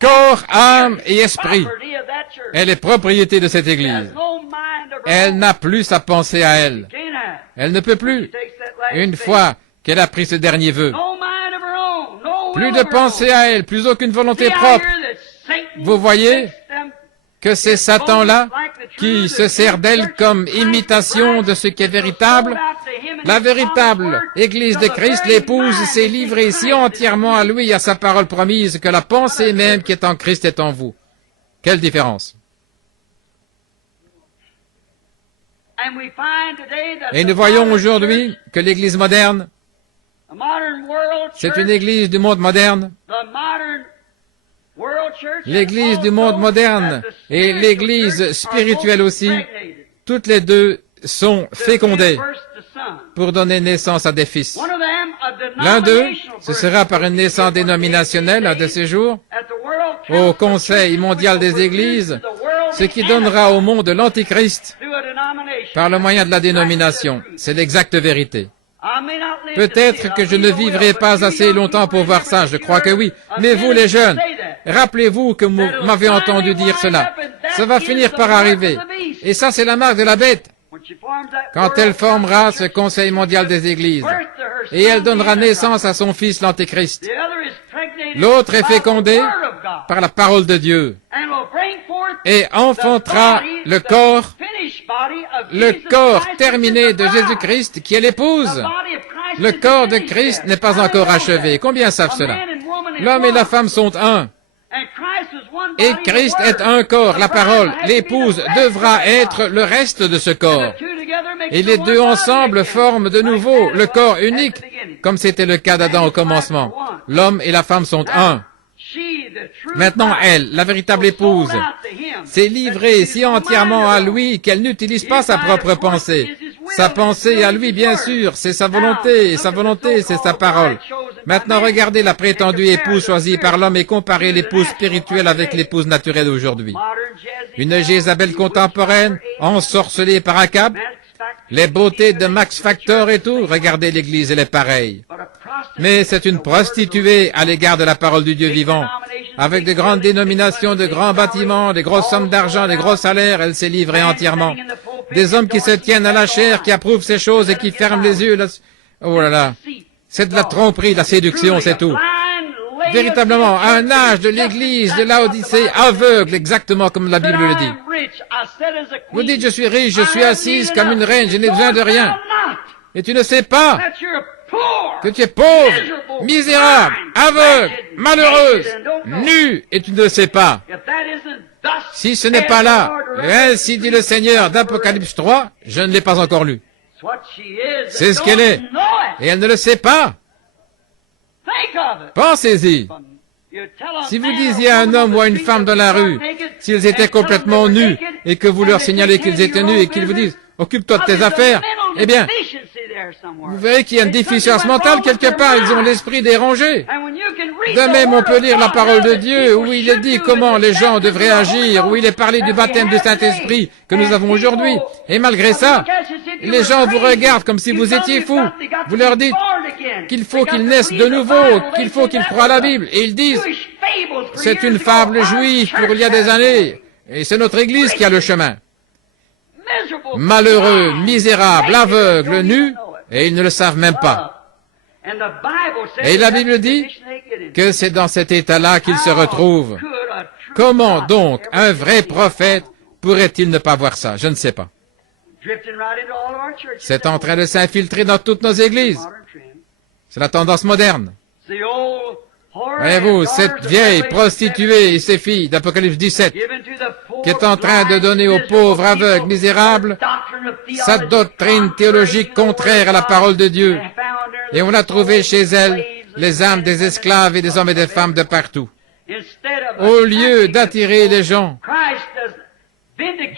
Corps, âme et esprit. Elle est propriété de cette église. Elle n'a plus sa pensée à elle. Elle ne peut plus. Une fois qu'elle a pris ce dernier vœu. Plus de pensée à elle, plus aucune volonté propre. Vous voyez que c'est Satan-là qui se sert d'elle comme imitation de ce qui est véritable. La véritable Église de Christ, l'épouse, s'est livrée si entièrement à lui et à sa parole promise que la pensée même qui est en Christ est en vous. Quelle différence! Et nous voyons aujourd'hui que l'Église moderne, c'est une Église du monde moderne. L'Église du monde moderne et l'Église spirituelle aussi, toutes les deux sont fécondées pour donner naissance à des fils. L'un d'eux, ce sera par une naissance dénominationnelle un de ces jours, au Conseil mondial des Églises, ce qui donnera au monde l'Antichrist par le moyen de la dénomination. C'est l'exacte vérité. Peut-être que je ne vivrai pas assez longtemps pour voir ça, je crois que oui. Mais vous les jeunes, rappelez-vous que vous m'avez entendu dire cela. Ça va finir par arriver. Et ça, c'est la marque de la bête. Quand elle formera ce Conseil mondial des Églises, et elle donnera naissance à son fils l'Antéchrist. L'autre est fécondé par la parole de Dieu et enfantera le corps terminé de Jésus-Christ qui est l'épouse. Le corps de Christ n'est pas encore achevé. Combien savent cela? L'homme et la femme sont un. Et Christ est un corps, la parole. L'épouse devra être le reste de ce corps. Et les deux ensemble forment de nouveau le corps unique, comme c'était le cas d'Adam au commencement. L'homme et la femme sont un. Maintenant, elle, la véritable épouse, s'est livrée si entièrement à lui qu'elle n'utilise pas sa propre pensée. Sa pensée à lui, bien sûr, c'est sa volonté, et sa volonté, c'est sa parole. Maintenant, regardez la prétendue épouse choisie par l'homme et comparez l'épouse spirituelle avec l'épouse naturelle d'aujourd'hui. Une Jézabel contemporaine, ensorcelée par Akab, les beautés de Max Factor et tout, regardez l'Église, elle est pareille. Mais c'est une prostituée à l'égard de la parole du Dieu vivant. Avec de grandes dénominations, de grands bâtiments, des grosses sommes d'argent, des gros salaires, elle s'est livrée entièrement. Des hommes qui se tiennent à la chair, qui approuvent ces choses et qui ferment les yeux. Oh là là, c'est de la tromperie, de la séduction, c'est tout. Véritablement, un âge de l'Église de Laodicée aveugle, exactement comme la Bible le dit. Vous dites, je suis riche, je suis assise comme une reine, je n'ai besoin de rien. Et tu ne sais pas que tu es pauvre, misérable, aveugle, malheureuse, nue, et tu ne le sais pas. Si ce n'est pas là, ainsi dit le Seigneur d'Apocalypse 3, je ne l'ai pas encore lu. C'est ce qu'elle est, et elle ne le sait pas. Pensez-y. Si vous disiez à un homme ou à une femme dans la rue, s'ils étaient complètement nus, et que vous leur signalez qu'ils étaient nus, et qu'ils vous disent, occupe-toi de tes affaires, eh bien, vous verrez qu'il y a une déficience mentale quelque part, ils ont l'esprit dérangé. De même, on peut lire la parole de Dieu, où il est dit comment les gens devraient agir, où il est parlé du baptême du Saint-Esprit que nous avons aujourd'hui. Et malgré ça, les gens vous regardent comme si vous étiez fous. Vous leur dites qu'il faut qu'ils naissent de nouveau, qu'il faut qu'ils croient à la Bible. Et ils disent, c'est une fable juive pour il y a des années, et c'est notre Église qui a le chemin. Malheureux, misérable, aveugle, nu, et ils ne le savent même pas. Et la Bible dit que c'est dans cet état-là qu'ils se retrouvent. Comment donc un vrai prophète pourrait-il ne pas voir ça? Je ne sais pas. C'est en train de s'infiltrer dans toutes nos églises. C'est la tendance moderne. Voyez-vous, cette vieille prostituée et ses filles d'Apocalypse 17, qui est en train de donner aux pauvres aveugles misérables sa doctrine théologique contraire à la parole de Dieu. Et on a trouvé chez elle les âmes des esclaves et des hommes et des femmes de partout. Au lieu d'attirer les gens,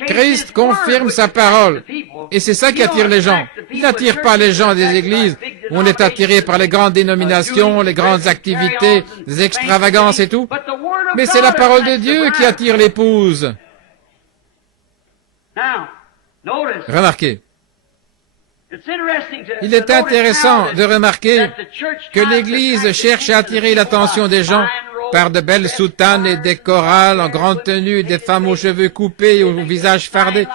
Christ confirme sa parole. Et c'est ça qui attire les gens. Il n'attire pas les gens des églises où on est attiré par les grandes dénominations, les grandes activités, les extravagances et tout. Mais c'est la parole de Dieu qui attire l'épouse. Remarquez. Il est intéressant de remarquer que l'Église cherche à attirer l'attention des gens par de belles soutanes et des chorales en grande tenue, des femmes aux cheveux coupés, au visage fardé,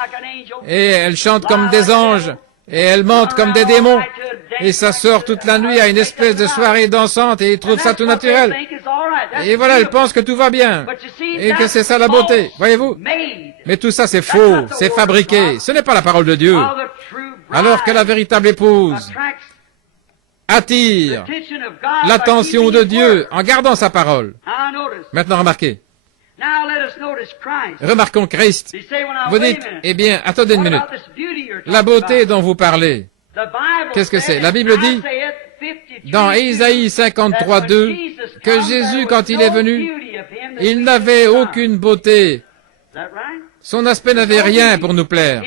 et elles chantent comme des anges, et elles mentent comme des démons, et ça sort toute la nuit à une espèce de soirée dansante, et ils trouvent ça tout naturel. Et voilà, elles pensent que tout va bien, et que c'est ça la beauté, voyez-vous. Mais tout ça c'est faux, c'est fabriqué, ce n'est pas la parole de Dieu. Alors que la véritable épouse attire l'attention de Dieu en gardant sa parole. Maintenant, remarquez. Remarquons Christ. Vous dites, eh bien, attendez une minute. La beauté dont vous parlez, qu'est-ce que c'est? La Bible dit, dans Ésaïe 53:2, que Jésus, quand il est venu, il n'avait aucune beauté. Son aspect n'avait rien pour nous plaire.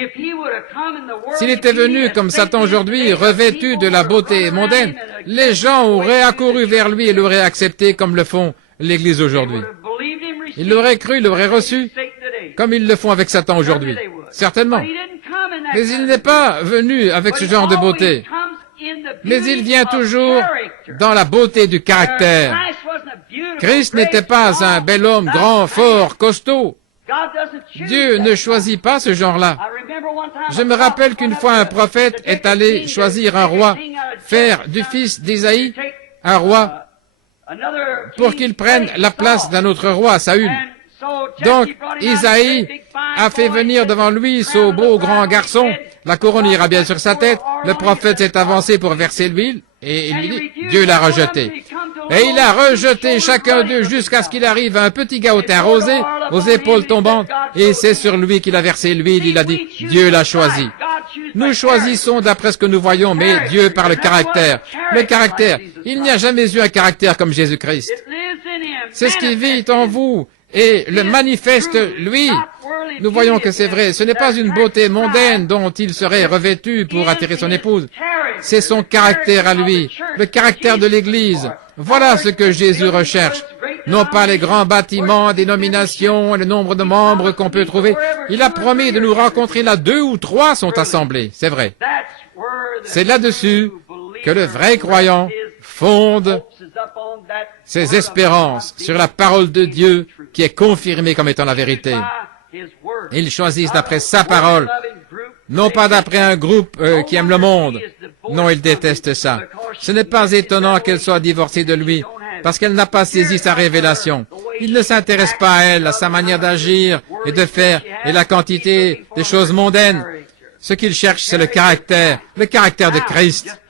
S'il était venu comme Satan aujourd'hui, revêtu de la beauté mondaine, les gens auraient accouru vers lui et l'auraient accepté comme le font l'Église aujourd'hui. Ils l'auraient cru, l'auraient reçu, comme ils le font avec Satan aujourd'hui. Certainement. Mais il n'est pas venu avec ce genre de beauté. Mais il vient toujours dans la beauté du caractère. Christ n'était pas un bel homme grand, fort, costaud. Dieu ne choisit pas ce genre-là. Je me rappelle qu'une fois un prophète est allé choisir un roi, faire du fils d'Ésaïe un roi, pour qu'il prenne la place d'un autre roi, Saül. Donc, Isaïe a fait venir devant lui ce beau grand garçon. La couronne ira bien sur sa tête. Le prophète s'est avancé pour verser l'huile, et il lui dit, Dieu l'a rejeté. Et il a rejeté chacun d'eux jusqu'à ce qu'il arrive à un petit gars au teint rosé, aux épaules tombantes, et c'est sur lui qu'il a versé l'huile. Il a dit, Dieu l'a choisi. Nous choisissons d'après ce que nous voyons, mais Dieu par le caractère. Le caractère. Il n'y a jamais eu un caractère comme Jésus-Christ. C'est ce qui vit en vous et le manifeste, lui. Nous voyons que c'est vrai. Ce n'est pas une beauté mondaine dont il serait revêtu pour attirer son épouse. C'est son caractère à lui, le caractère de l'Église. Voilà ce que Jésus recherche. Non pas les grands bâtiments, dénominations et le nombre de membres qu'on peut trouver. Il a promis de nous rencontrer là 2 ou 3 sont assemblés. C'est vrai. C'est là-dessus que le vrai croyant fonde ses espérances sur la parole de Dieu qui est confirmée comme étant la vérité. Ils choisissent d'après sa parole, non pas d'après un groupe qui aime le monde. Non, ils détestent ça. Ce n'est pas étonnant qu'elle soit divorcée de lui, parce qu'elle n'a pas saisi sa révélation. Il ne s'intéresse pas à elle, à sa manière d'agir et de faire, et la quantité des choses mondaines. Ce qu'il cherche, c'est le caractère de Christ.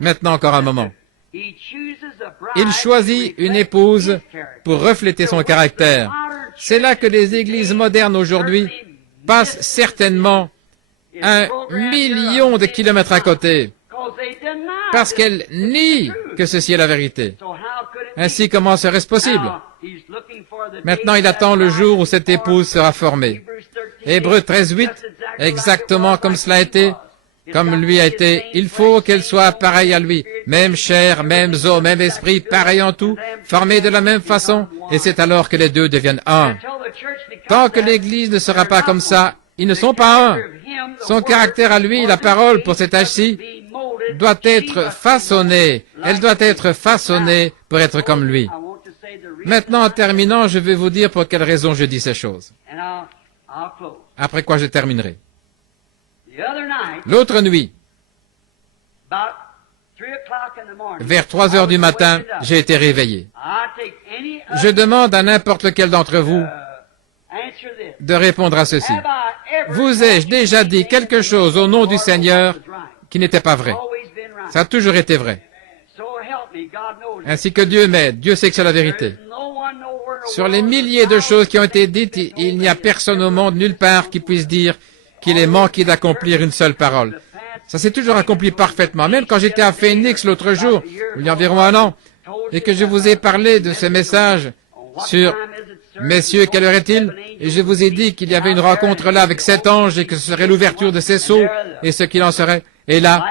Maintenant, encore un moment. Il choisit une épouse pour refléter son caractère. C'est là que les églises modernes aujourd'hui passent certainement 1 million de kilomètres à côté, parce qu'elles nient que ceci est la vérité. Ainsi, comment serait-ce possible? Maintenant, il attend le jour où cette épouse sera formée. Hébreux 13:8, exactement comme cela a été, comme lui a été, il faut qu'elle soit pareille à lui, même chair, même os, même esprit, pareil en tout, formés de la même façon, et c'est alors que les deux deviennent un. Tant que l'Église ne sera pas comme ça, ils ne sont pas un. Son caractère à lui, la parole pour cet âge-ci, doit être façonnée. Elle doit être façonnée pour être comme lui. Maintenant, en terminant, je vais vous dire pour quelle raison je dis ces choses. Après quoi je terminerai. L'autre nuit, Vers 3 heures du matin, j'ai été réveillé. Je demande à n'importe lequel d'entre vous de répondre à ceci. Vous ai-je déjà dit quelque chose au nom du Seigneur qui n'était pas vrai? Ça a toujours été vrai. Ainsi que Dieu m'aide. Dieu sait que c'est la vérité. Sur les milliers de choses qui ont été dites, il n'y a personne au monde, nulle part, qui puisse dire qu'il est manqué d'accomplir une seule parole. Ça s'est toujours accompli parfaitement. Même quand j'étais à Phoenix l'autre jour, il y a environ un an, et que je vous ai parlé de ce message sur « Messieurs, quelle heure est-il ?» Et je vous ai dit qu'il y avait une rencontre là avec 7 anges et que ce serait l'ouverture de ces sceaux et ce qu'il en serait. Et là,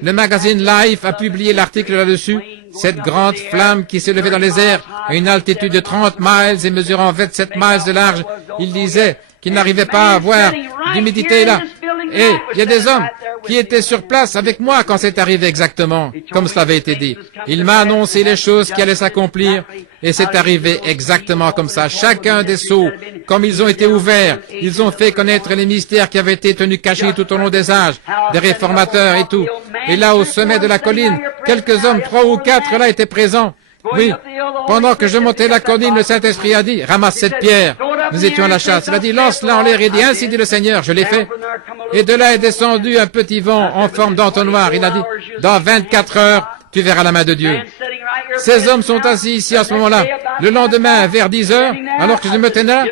le magazine Life a publié l'article là-dessus. Cette grande flamme qui s'est levée dans les airs à une altitude de 30 miles et mesurant 27 miles de large. Il disait qu'il n'arrivait pas à voir d'humidité là. Et il y a des hommes qui étaient sur place avec moi quand c'est arrivé exactement, comme cela avait été dit. Il m'a annoncé les choses qui allaient s'accomplir, et c'est arrivé exactement comme ça. Chacun des sceaux, comme ils ont été ouverts, ils ont fait connaître les mystères qui avaient été tenus cachés tout au long des âges, des réformateurs et tout. Et là, au sommet de la colline, quelques hommes, 3 ou 4 là, étaient présents. Oui, pendant que je montais la colline, le Saint-Esprit a dit, ramasse cette pierre. Nous étions à la chasse. Il a dit, lance-la en l'air et dit, ainsi dit le Seigneur. Je l'ai fait. Et de là est descendu un petit vent en forme d'entonnoir. Il a dit, dans 24 heures, tu verras la main de Dieu. Ces hommes sont assis ici à ce moment-là. Le lendemain, vers 10 heures, alors que je me tenais là,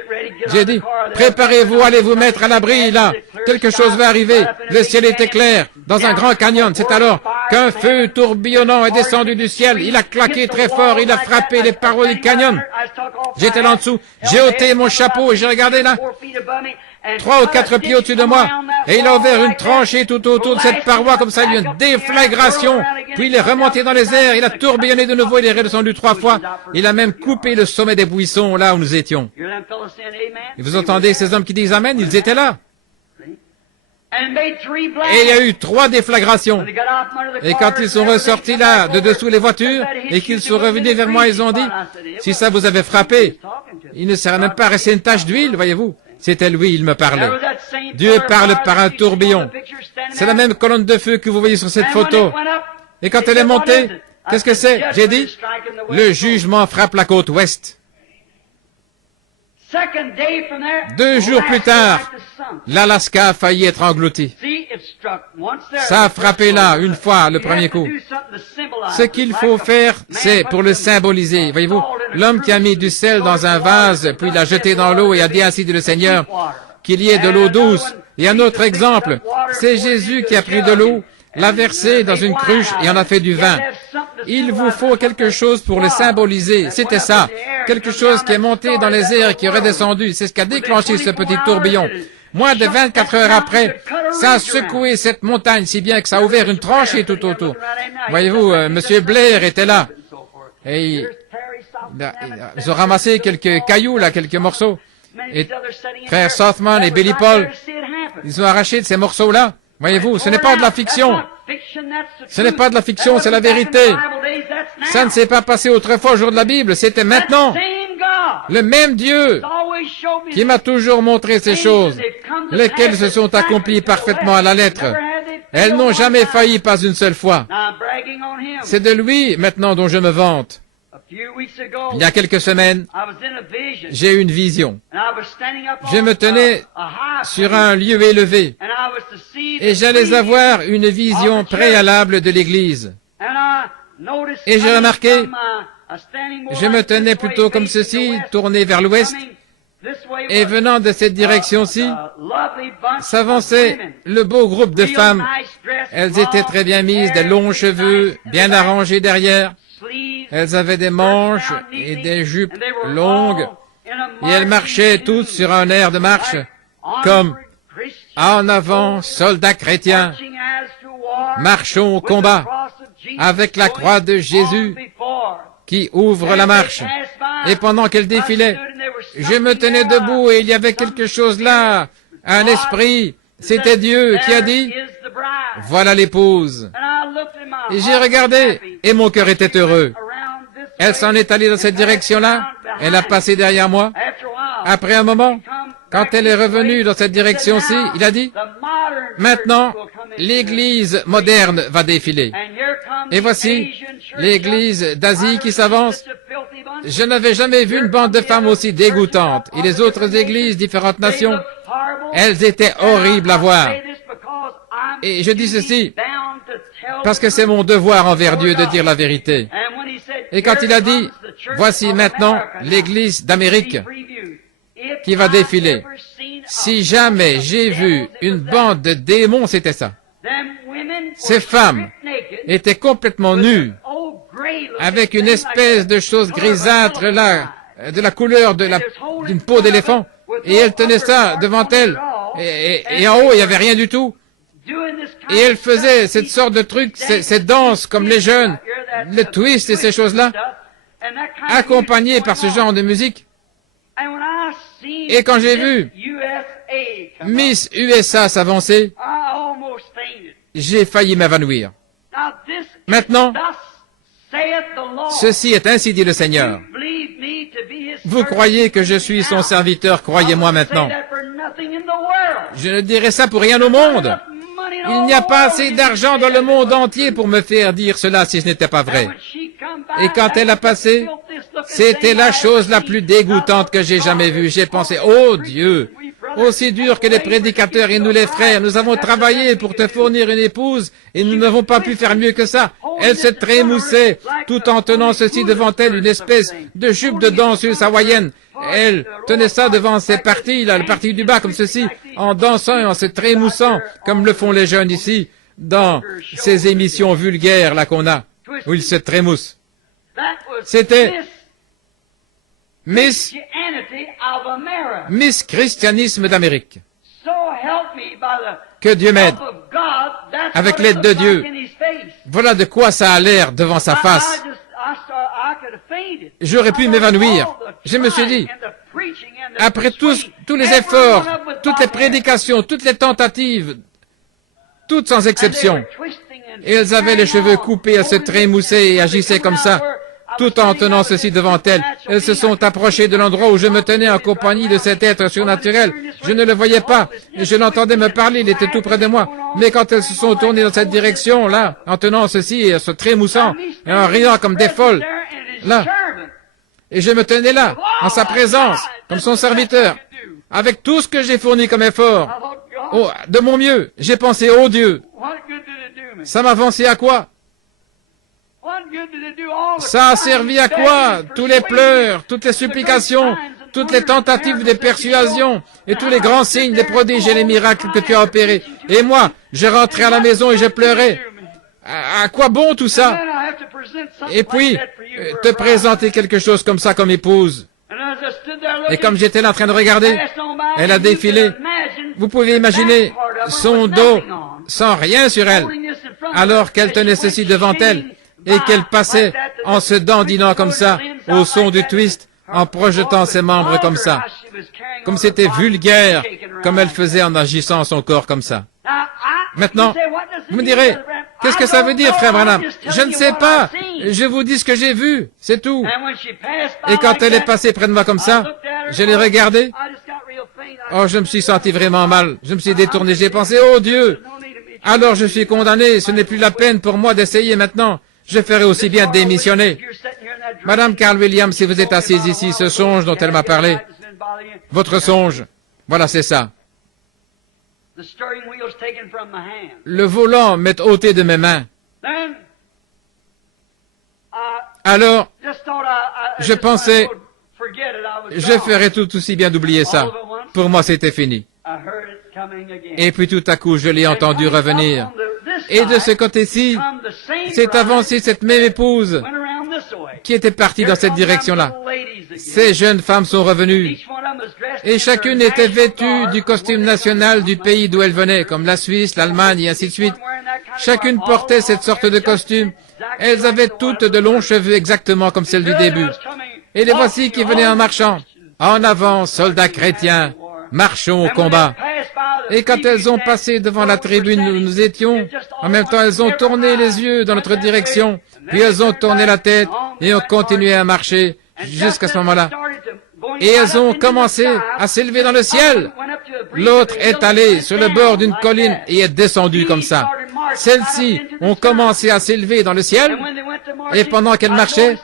j'ai dit, préparez-vous, allez vous mettre à l'abri, là. Quelque chose va arriver. Le ciel était clair, dans un grand canyon. C'est alors qu'un feu tourbillonnant est descendu du ciel. Il a claqué très fort, il a frappé les parois du canyon. J'étais là en dessous, j'ai ôté mon chapeau et j'ai regardé là. 3 ou 4 pieds au-dessus de moi, et il a ouvert une tranchée tout autour de cette paroi, comme ça, il y a eu une déflagration, puis il est remonté dans les airs, il a tourbillonné de nouveau, il est redescendu 3 fois, il a même coupé le sommet des buissons, là où nous étions. Et vous entendez ces hommes qui disent Amen, ils étaient là. Et il y a eu 3 déflagrations. Et quand ils sont ressortis là, de dessous les voitures, et qu'ils sont revenus vers moi, ils ont dit, si ça vous avait frappé, il ne serait même pas resté une tache d'huile, voyez-vous. C'était lui, il me parlait. Dieu parle par un tourbillon. C'est la même colonne de feu que vous voyez sur cette photo. Et quand elle est montée, qu'est-ce que c'est? J'ai dit, le jugement frappe la côte ouest. 2 jours plus tard, l'Alaska a failli être englouti. Ça a frappé là, une fois, le premier coup. Ce qu'il faut faire, c'est pour le symboliser. Voyez-vous, l'homme qui a mis du sel dans un vase, puis l'a jeté dans l'eau et a dit ainsi dit le Seigneur, qu'il y ait de l'eau douce. Et un autre exemple, c'est Jésus qui a pris de l'eau, l'a versé dans une cruche et en a fait du vin. Il vous faut quelque chose pour le symboliser. C'était ça. Quelque chose qui est monté dans les airs et qui est redescendu. C'est ce qui a déclenché ce petit tourbillon. Moins de 24 heures après, ça a secoué cette montagne si bien que ça a ouvert une tranchée tout autour. Voyez-vous, Monsieur Blair était là. Et ils ont ramassé quelques cailloux, là, quelques morceaux. Et frère Sothman et Billy Paul, ils ont arraché de ces morceaux-là. Voyez-vous, ce n'est pas de la fiction. Ce n'est pas de la fiction, c'est la vérité. Ça ne s'est pas passé autrefois au jour de la Bible, c'était maintenant. Le même Dieu qui m'a toujours montré ces choses, lesquelles se sont accomplies parfaitement à la lettre. Elles n'ont jamais failli, pas une seule fois. C'est de lui, maintenant, dont je me vante. Il y a quelques semaines, j'ai eu une vision. Je me tenais sur un lieu élevé et j'allais avoir une vision préalable de l'Église. Et j'ai remarqué, je me tenais plutôt comme ceci, tourné vers l'ouest, et venant de cette direction-ci, s'avançait le beau groupe de femmes. Elles étaient très bien mises, des longs cheveux, bien arrangés derrière. Elles avaient des manches et des jupes longues, et elles marchaient toutes sur un air de marche, comme « En avant, soldats chrétiens, marchons au combat, avec la croix de Jésus qui ouvre la marche. » Et pendant qu'elles défilaient, je me tenais debout et il y avait quelque chose là, un esprit, c'était Dieu qui a dit « Voilà l'épouse. » Et j'ai regardé et mon cœur était heureux. Elle s'en est allée dans cette direction-là, elle a passé derrière moi. Après un moment, Quand elle est revenue dans cette direction-ci, il a dit, maintenant, l'Église moderne va défiler. Et voici l'Église d'Asie qui s'avance. Je n'avais jamais vu une bande de femmes aussi dégoûtantes. Et les autres églises, différentes nations, elles étaient horribles à voir. Et je dis ceci, parce que c'est mon devoir envers Dieu de dire la vérité. Et quand il a dit, voici maintenant l'Église d'Amérique qui va défiler. Si jamais j'ai vu une bande de démons, c'était ça. Ces femmes étaient complètement nues, avec une espèce de chose grisâtre là, de la couleur d'une peau d'éléphant, et elles tenaient ça devant elles, et en haut il n'y avait rien du tout. Et elles faisaient cette sorte de truc, ces danses comme les jeunes, le twist et ces choses-là, accompagnées par ce genre de musique. Et quand j'ai vu Miss USA s'avancer, j'ai failli m'évanouir. Maintenant, ceci est ainsi dit le Seigneur. Vous croyez que je suis son serviteur, croyez-moi maintenant. Je ne dirai ça pour rien au monde. Il n'y a pas assez d'argent dans le monde entier pour me faire dire cela si ce n'était pas vrai. Et quand elle a passé, c'était la chose la plus dégoûtante que j'ai jamais vue. J'ai pensé, oh Dieu, aussi dur que les prédicateurs et nous les frères, nous avons travaillé pour te fournir une épouse et nous n'avons pas pu faire mieux que ça. Elle se trémoussait tout en tenant ceci devant elle, une espèce de jupe de danseuse hawaïenne. Elle tenait ça devant ses parties, là, le parti du bas, comme ceci, en dansant et en se trémoussant, comme le font les jeunes ici, dans ces émissions vulgaires, là, qu'on a, où ils se trémoussent. C'était Miss Christianisme d'Amérique. Que Dieu m'aide. Avec l'aide de Dieu. Voilà de quoi ça a l'air devant sa face. J'aurais pu m'évanouir. Je me suis dit, après tous les efforts, toutes les prédications, toutes les tentatives, toutes sans exception, et elles avaient les cheveux coupés, elles se trémoussaient et agissaient comme ça, tout en tenant ceci devant elles. Elles se sont approchées de l'endroit où je me tenais en compagnie de cet être surnaturel. Je ne le voyais pas, et je l'entendais me parler, il était tout près de moi. Mais quand elles se sont tournées dans cette direction, là, en tenant ceci et en se trémoussant, et en riant comme des folles, là, et je me tenais là, en sa présence, comme son serviteur, avec tout ce que j'ai fourni comme effort, oh, de mon mieux, j'ai pensé, oh Dieu, ça m'a avancé à quoi? Ça a servi à quoi? Tous les pleurs, toutes les supplications, toutes les tentatives de persuasion, et tous les grands signes, les prodiges et les miracles que tu as opérés. Et moi, je rentrais à la maison et je pleurais. À quoi bon tout ça? Et puis, te présenter quelque chose comme ça comme épouse. Et comme j'étais là en train de regarder, elle a défilé. Vous pouvez imaginer son dos sans rien sur elle, alors qu'elle tenait ceci devant elle, et qu'elle passait en se dandinant comme ça, au son du twist, en projetant ses membres comme ça. Comme c'était vulgaire, comme elle faisait en agissant son corps comme ça. Maintenant, vous me direz, qu'est-ce que ça veut dire, frère Branham? Je ne sais pas. Je vous dis ce que j'ai vu, c'est tout. Et quand elle est passée près de moi comme ça, je l'ai regardée. Oh, je me suis senti vraiment mal. Je me suis détourné, j'ai pensé, oh Dieu, alors je suis condamné, ce n'est plus la peine pour moi d'essayer maintenant. Je ferai aussi bien démissionner. Madame Carl Williams, si vous êtes assise ici, ce songe dont elle m'a parlé, votre songe, voilà, c'est ça. Le volant m'est ôté de mes mains. Alors, je pensais, je ferais tout aussi bien d'oublier ça. Pour moi, c'était fini. Et puis tout à coup, je l'ai entendu revenir. Et de ce côté-ci, c'est avancé cette même épouse qui était partie dans cette direction-là. Ces jeunes femmes sont revenues. Et chacune était vêtue du costume national du pays d'où elle venait, comme la Suisse, l'Allemagne et ainsi de suite. Chacune portait cette sorte de costume. Elles avaient toutes de longs cheveux exactement comme celles du début. Et les voici qui venaient en marchant. En avant, soldats chrétiens, marchons au combat. Et quand elles ont passé devant la tribune où nous étions, en même temps elles ont tourné les yeux dans notre direction, puis elles ont tourné la tête et ont continué à marcher jusqu'à ce moment-là. et elles ont commencé à s'élever dans le ciel. L'autre est allée sur le bord d'une colline et est descendue comme ça. Celles-ci ont commencé à s'élever dans le ciel, et pendant qu'elles marchaient,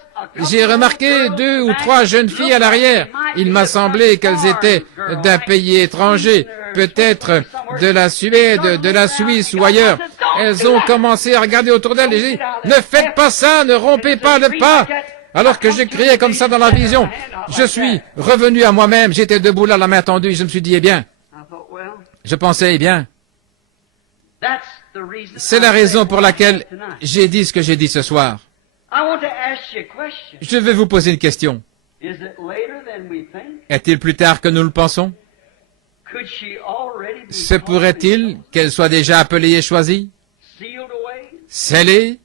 j'ai remarqué 2 ou 3 jeunes filles à l'arrière. Il m'a semblé qu'elles étaient d'un pays étranger, peut-être de la Suède, de la Suisse ou ailleurs. Elles ont commencé à regarder autour d'elles et j'ai dit, ne faites pas ça, ne rompez pas le pas. Alors que je criais comme ça dans la vision, je suis revenu à moi-même, j'étais debout là, la main tendue, et je me suis dit, eh bien, je pensais, eh bien, c'est la raison pour laquelle j'ai dit ce que j'ai dit ce soir. Je vais vous poser une question. Est-il plus tard que nous le pensons? Se pourrait-il qu'elle soit déjà appelée et choisie? Scellée?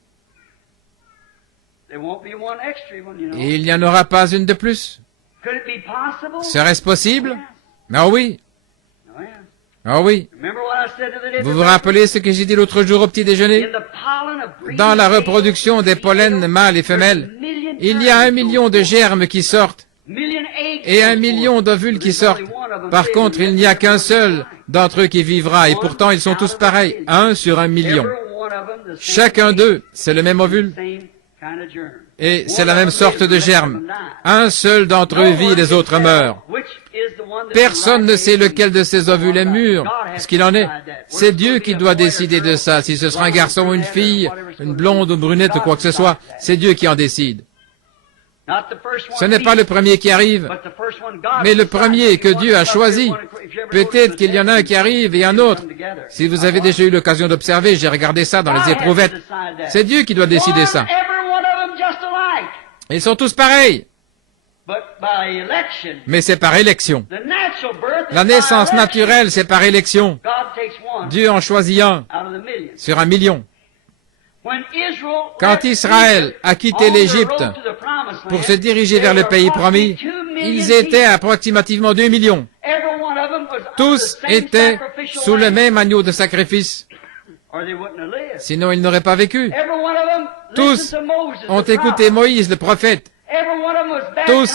Et il n'y en aura pas une de plus? Serait-ce possible? Ah oui. Ah oui. Vous vous rappelez ce que j'ai dit l'autre jour au petit déjeuner? Dans la reproduction des pollens mâles et femelles, il y a 1 million de germes qui sortent et 1 million d'ovules qui sortent. Par contre, il n'y a qu'un seul d'entre eux qui vivra et pourtant ils sont tous pareils, 1 sur 1 million. Chacun d'eux, c'est le même ovule et c'est la même sorte de germe. Un seul d'entre eux vit, les autres meurent. Personne ne sait lequel de ces ovules est mûr. Ce qu'il en est, c'est Dieu qui doit décider de ça. Si ce sera un garçon ou une fille, une blonde ou brunette ou quoi que ce soit, c'est Dieu qui en décide. Ce n'est pas le premier qui arrive, mais le premier que Dieu a choisi. Peut-être qu'il y en a un qui arrive et un autre. Si vous avez déjà eu l'occasion d'observer, j'ai regardé ça dans les éprouvettes. C'est Dieu qui doit décider ça. Ils sont tous pareils. Mais c'est par élection. La naissance naturelle, c'est par élection. Dieu en choisit un sur 1 million. Quand Israël a quitté l'Égypte pour se diriger vers le pays promis, ils étaient approximativement 2 millions. Tous étaient sous le même agneau de sacrifice. Sinon, ils n'auraient pas vécu. Tous ont écouté Moïse, le prophète. Tous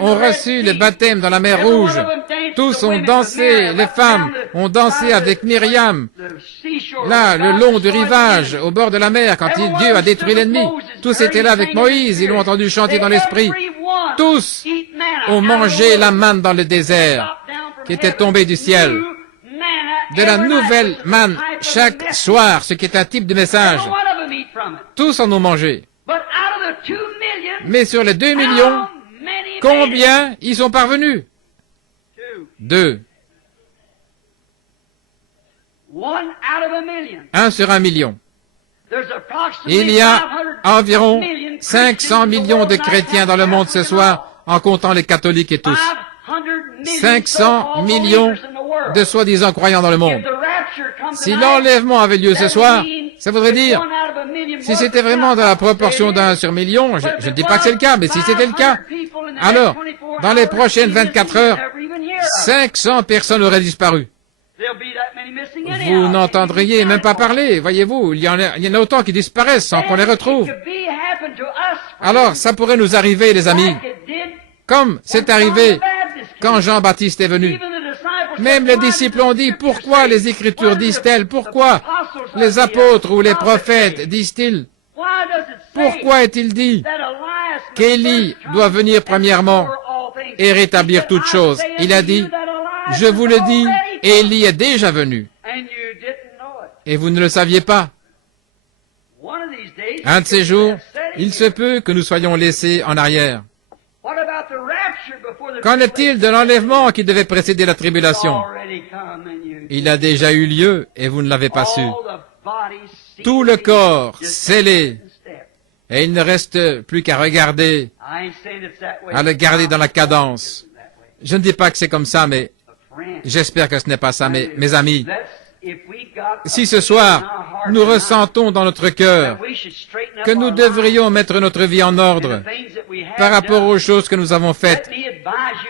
ont reçu le baptême dans la mer Rouge. Tous ont dansé, les femmes ont dansé avec Myriam, là, le long du rivage, au bord de la mer, quand Dieu a détruit l'ennemi. Tous étaient là avec Moïse, ils l'ont entendu chanter dans l'esprit. Tous ont mangé la manne dans le désert, qui était tombée du ciel. De la nouvelle manne chaque soir, ce qui est un type de message. Tous en ont mangé. Mais sur les 2 millions, combien y sont parvenus? 2. 1 sur 1 million. Il y a environ 500 millions de chrétiens dans le monde ce soir, en comptant les catholiques et tous. 500 millions de soi-disant croyants dans le monde. Si l'enlèvement avait lieu ce soir, ça voudrait dire, si c'était vraiment dans la proportion d'1 sur million, je ne dis pas que c'est le cas, mais si c'était le cas, alors, dans les prochaines 24 heures, 500 personnes auraient disparu. Vous n'entendriez même pas parler, voyez-vous, il y en a autant qui disparaissent sans qu'on les retrouve. Alors, ça pourrait nous arriver, les amis, comme c'est arrivé quand Jean-Baptiste est venu. Même les disciples ont dit, pourquoi les Écritures disent-elles, pourquoi les apôtres ou les prophètes disent-ils, pourquoi est-il dit qu'Élie doit venir premièrement et rétablir toutes choses? Il a dit, je vous le dis, Élie est déjà venu. Et vous ne le saviez pas. Un de ces jours, il se peut que nous soyons laissés en arrière. Qu'en est-il de l'enlèvement qui devait précéder la tribulation? Il a déjà eu lieu et vous ne l'avez pas su. Tout le corps scellé et il ne reste plus qu'à regarder, à le garder dans la cadence. Je ne dis pas que c'est comme ça, mais j'espère que ce n'est pas ça, mes amis. Si ce soir, nous ressentons dans notre cœur que nous devrions mettre notre vie en ordre par rapport aux choses que nous avons faites,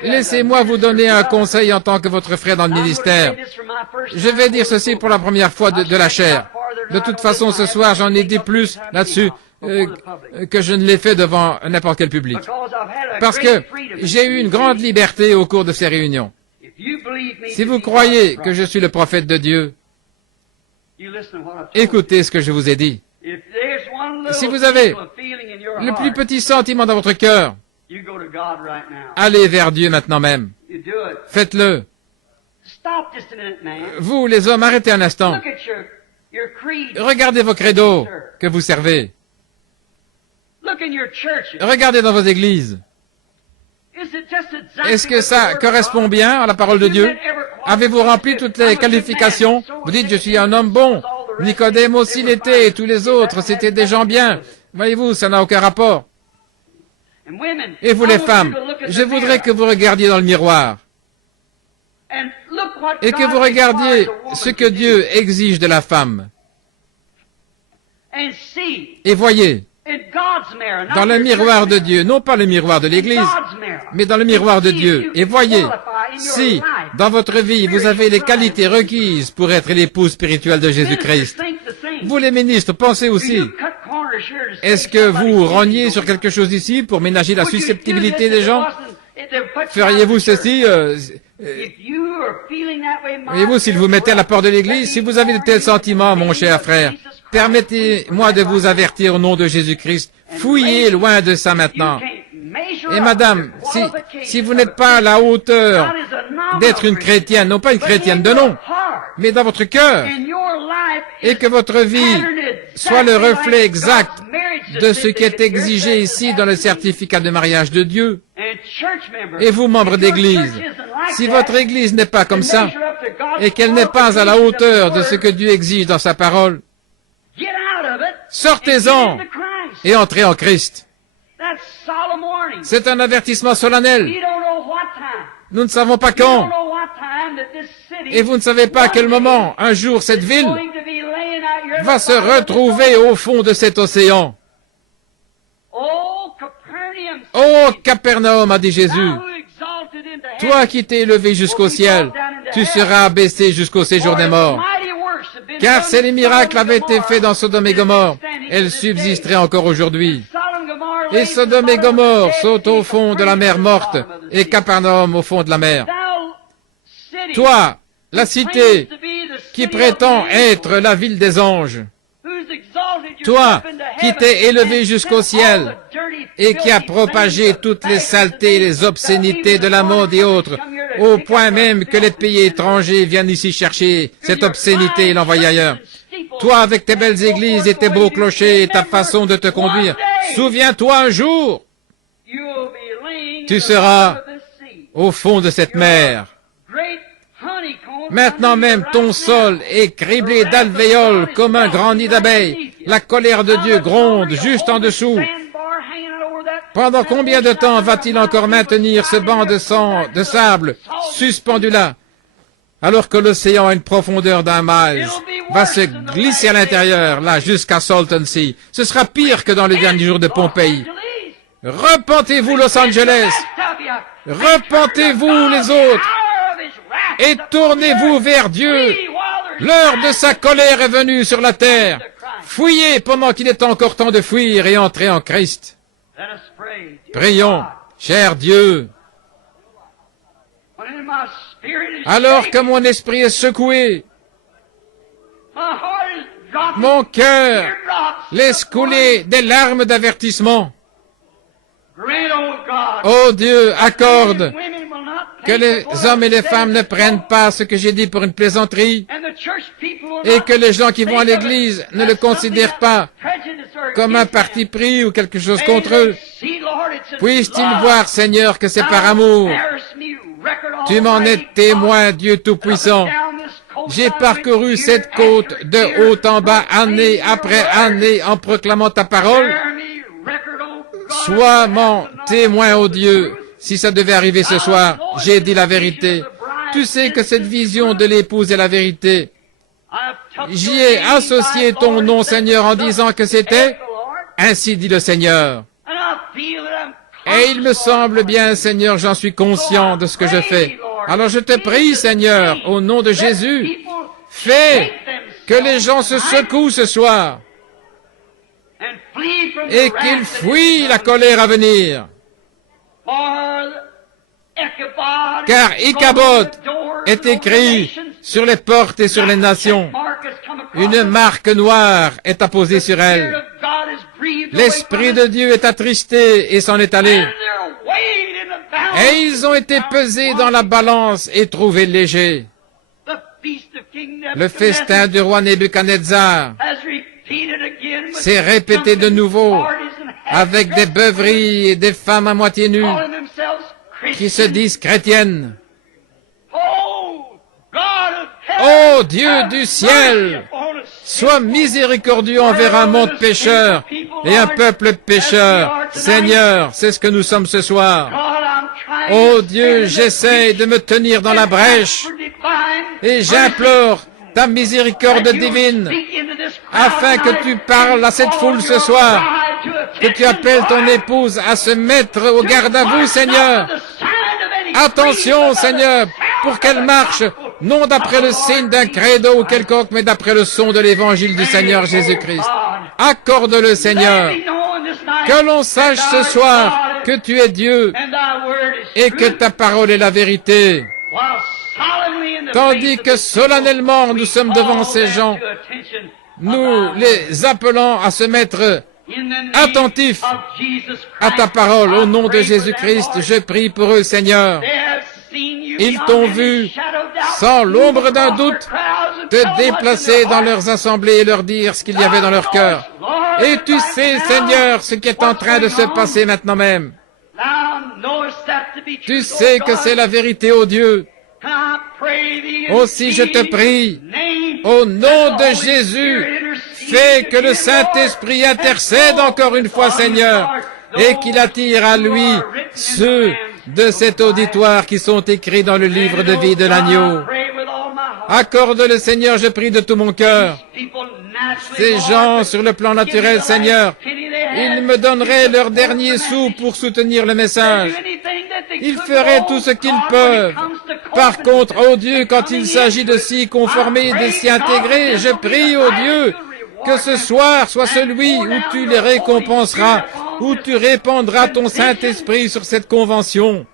laissez-moi vous donner un conseil en tant que votre frère dans le ministère. Je vais dire ceci pour la première fois de la chair. De toute façon, ce soir, j'en ai dit plus là-dessus que je ne l'ai fait devant n'importe quel public. Parce que j'ai eu une grande liberté au cours de ces réunions. Si vous croyez que je suis le prophète de Dieu, écoutez ce que je vous ai dit. Si vous avez le plus petit sentiment dans votre cœur, allez vers Dieu maintenant même. Faites-le. Vous, les hommes, arrêtez un instant. Regardez vos credos que vous servez. Regardez dans vos églises. Est-ce que ça correspond bien à la parole de Dieu? Avez-vous rempli toutes les qualifications? Vous dites, je suis un homme bon. Nicodème aussi l'était, et tous les autres, c'était des gens bien. Voyez-vous, ça n'a aucun rapport. Et vous les femmes, je voudrais que vous regardiez dans le miroir et que vous regardiez ce que Dieu exige de la femme. Et voyez, dans le miroir de Dieu, non pas le miroir de l'Église, mais dans le miroir de Dieu. Et voyez, si, dans votre vie, vous avez les qualités requises pour être l'épouse spirituelle de Jésus-Christ. Vous, les ministres, pensez aussi. Est-ce que vous rognez sur quelque chose ici pour ménager la susceptibilité des gens? Feriez-vous ceci voyez-vous, s'il vous mettez à la porte de l'Église, si vous avez de tels sentiments, mon cher frère, permettez-moi de vous avertir au nom de Jésus-Christ, fouillez loin de ça maintenant. Et madame, si vous n'êtes pas à la hauteur d'être une chrétienne, non pas une chrétienne de nom, mais dans votre cœur, et que votre vie soit le reflet exact de ce qui est exigé ici dans le certificat de mariage de Dieu, et vous, membres d'église, si votre église n'est pas comme ça, et qu'elle n'est pas à la hauteur de ce que Dieu exige dans sa parole, sortez-en et entrez en Christ. C'est un avertissement solennel. Nous ne savons pas quand. Et vous ne savez pas à quel moment, un jour, cette ville va se retrouver au fond de cet océan. Ô Capernaum, a dit Jésus, toi qui t'es élevé jusqu'au ciel, tu seras abaissé jusqu'au séjour des morts. Car si les miracles avaient été faits dans Sodome et Gomorrhe, elles subsisteraient encore aujourd'hui. Et Sodome et Gomorrhe sont au fond de la mer morte, et Capernaum au fond de la mer. Toi, la cité qui prétend être la ville des anges, toi qui t'es élevé jusqu'au ciel et qui a propagé toutes les saletés et les obscénités de la mode et autres, au point même que les pays étrangers viennent ici chercher cette obscénité et l'envoyer ailleurs. Toi, avec tes belles églises et tes beaux clochers et ta façon de te conduire, souviens-toi un jour, tu seras au fond de cette mer. Maintenant même, ton sol est criblé d'alvéoles comme un grand nid d'abeilles. La colère de Dieu gronde juste en dessous. Pendant combien de temps va-t-il encore maintenir ce banc de sable suspendu là, alors que l'océan à une profondeur d'1 mile va se glisser à l'intérieur, là, jusqu'à Salton Sea? Ce sera pire que dans le dernier jour de Pompéi. Repentez-vous, Los Angeles. Repentez-vous, les autres. Et tournez-vous vers Dieu. L'heure de sa colère est venue sur la terre. Fuyez pendant qu'il est encore temps de fuir et entrez en Christ. Prions, cher Dieu. Alors que mon esprit est secoué, mon cœur laisse couler des larmes d'avertissement. Oh Dieu, accorde que les hommes et les femmes ne prennent pas ce que j'ai dit pour une plaisanterie et que les gens qui vont à l'église ne le considèrent pas comme un parti pris ou quelque chose contre eux. Puissent-ils voir, Seigneur, que c'est par amour. Tu m'en es témoin, Dieu Tout-Puissant. J'ai parcouru cette côte de haut en bas, année après année, en proclamant ta parole. Sois mon témoin, ô Dieu. Si ça devait arriver ce soir, j'ai dit la vérité. Tu sais que cette vision de l'épouse est la vérité. J'y ai associé ton nom, Seigneur, en disant que c'était ainsi dit le Seigneur. Et il me semble bien, Seigneur, j'en suis conscient de ce que je fais. Alors je te prie, Seigneur, au nom de Jésus, Fais que les gens se secouent ce soir et qu'ils fuient la colère à venir. Car Ichabod est écrit sur les portes et sur les nations. Une marque noire est apposée sur elles. L'Esprit de Dieu est attristé et s'en est allé. Et ils ont été pesés dans la balance et trouvés légers. Le festin du roi Nebuchadnezzar s'est répété de nouveau avec des beuveries et des femmes à moitié nues qui se disent chrétiennes. Ô Dieu du ciel, sois miséricordieux envers un monde pécheur et un peuple pécheur. Seigneur, c'est ce que nous sommes ce soir. Ô Dieu, j'essaie de me tenir dans la brèche et j'implore ta miséricorde divine afin que tu parles à cette foule ce soir, que tu appelles ton épouse à se mettre au garde à vous, Seigneur. Attention, Seigneur, pour qu'elle marche, non d'après le signe d'un credo ou quelconque, mais d'après le son de l'évangile du Seigneur Jésus-Christ. Accorde-le, Seigneur. Que l'on sache ce soir que tu es Dieu et que ta parole est la vérité. Tandis que solennellement nous sommes devant ces gens, nous les appelons à se mettre attentifs à ta parole. Au nom de Jésus-Christ, je prie pour eux, Seigneur. Ils t'ont vu, sans l'ombre d'un doute, te déplacer dans leurs assemblées et leur dire ce qu'il y avait dans leur cœur. Et tu sais, Seigneur, ce qui est en train de se passer maintenant même. Tu sais que c'est la vérité, ô Dieu. Aussi je te prie, au nom de Jésus, fais que le Saint-Esprit intercède encore une fois, Seigneur, et qu'il attire à lui ceux de cet auditoire qui sont écrits dans le livre de vie de l'agneau. Accorde-le, Seigneur, je prie de tout mon cœur. Ces gens, sur le plan naturel, Seigneur, ils me donneraient leur dernier sou pour soutenir le message. Ils feraient tout ce qu'ils peuvent. Par contre, ô Dieu, quand il s'agit de s'y conformer, de s'y intégrer, je prie, ô Dieu, que ce soir soit celui où tu les récompenseras, où tu répandras ton Saint-Esprit sur cette convention.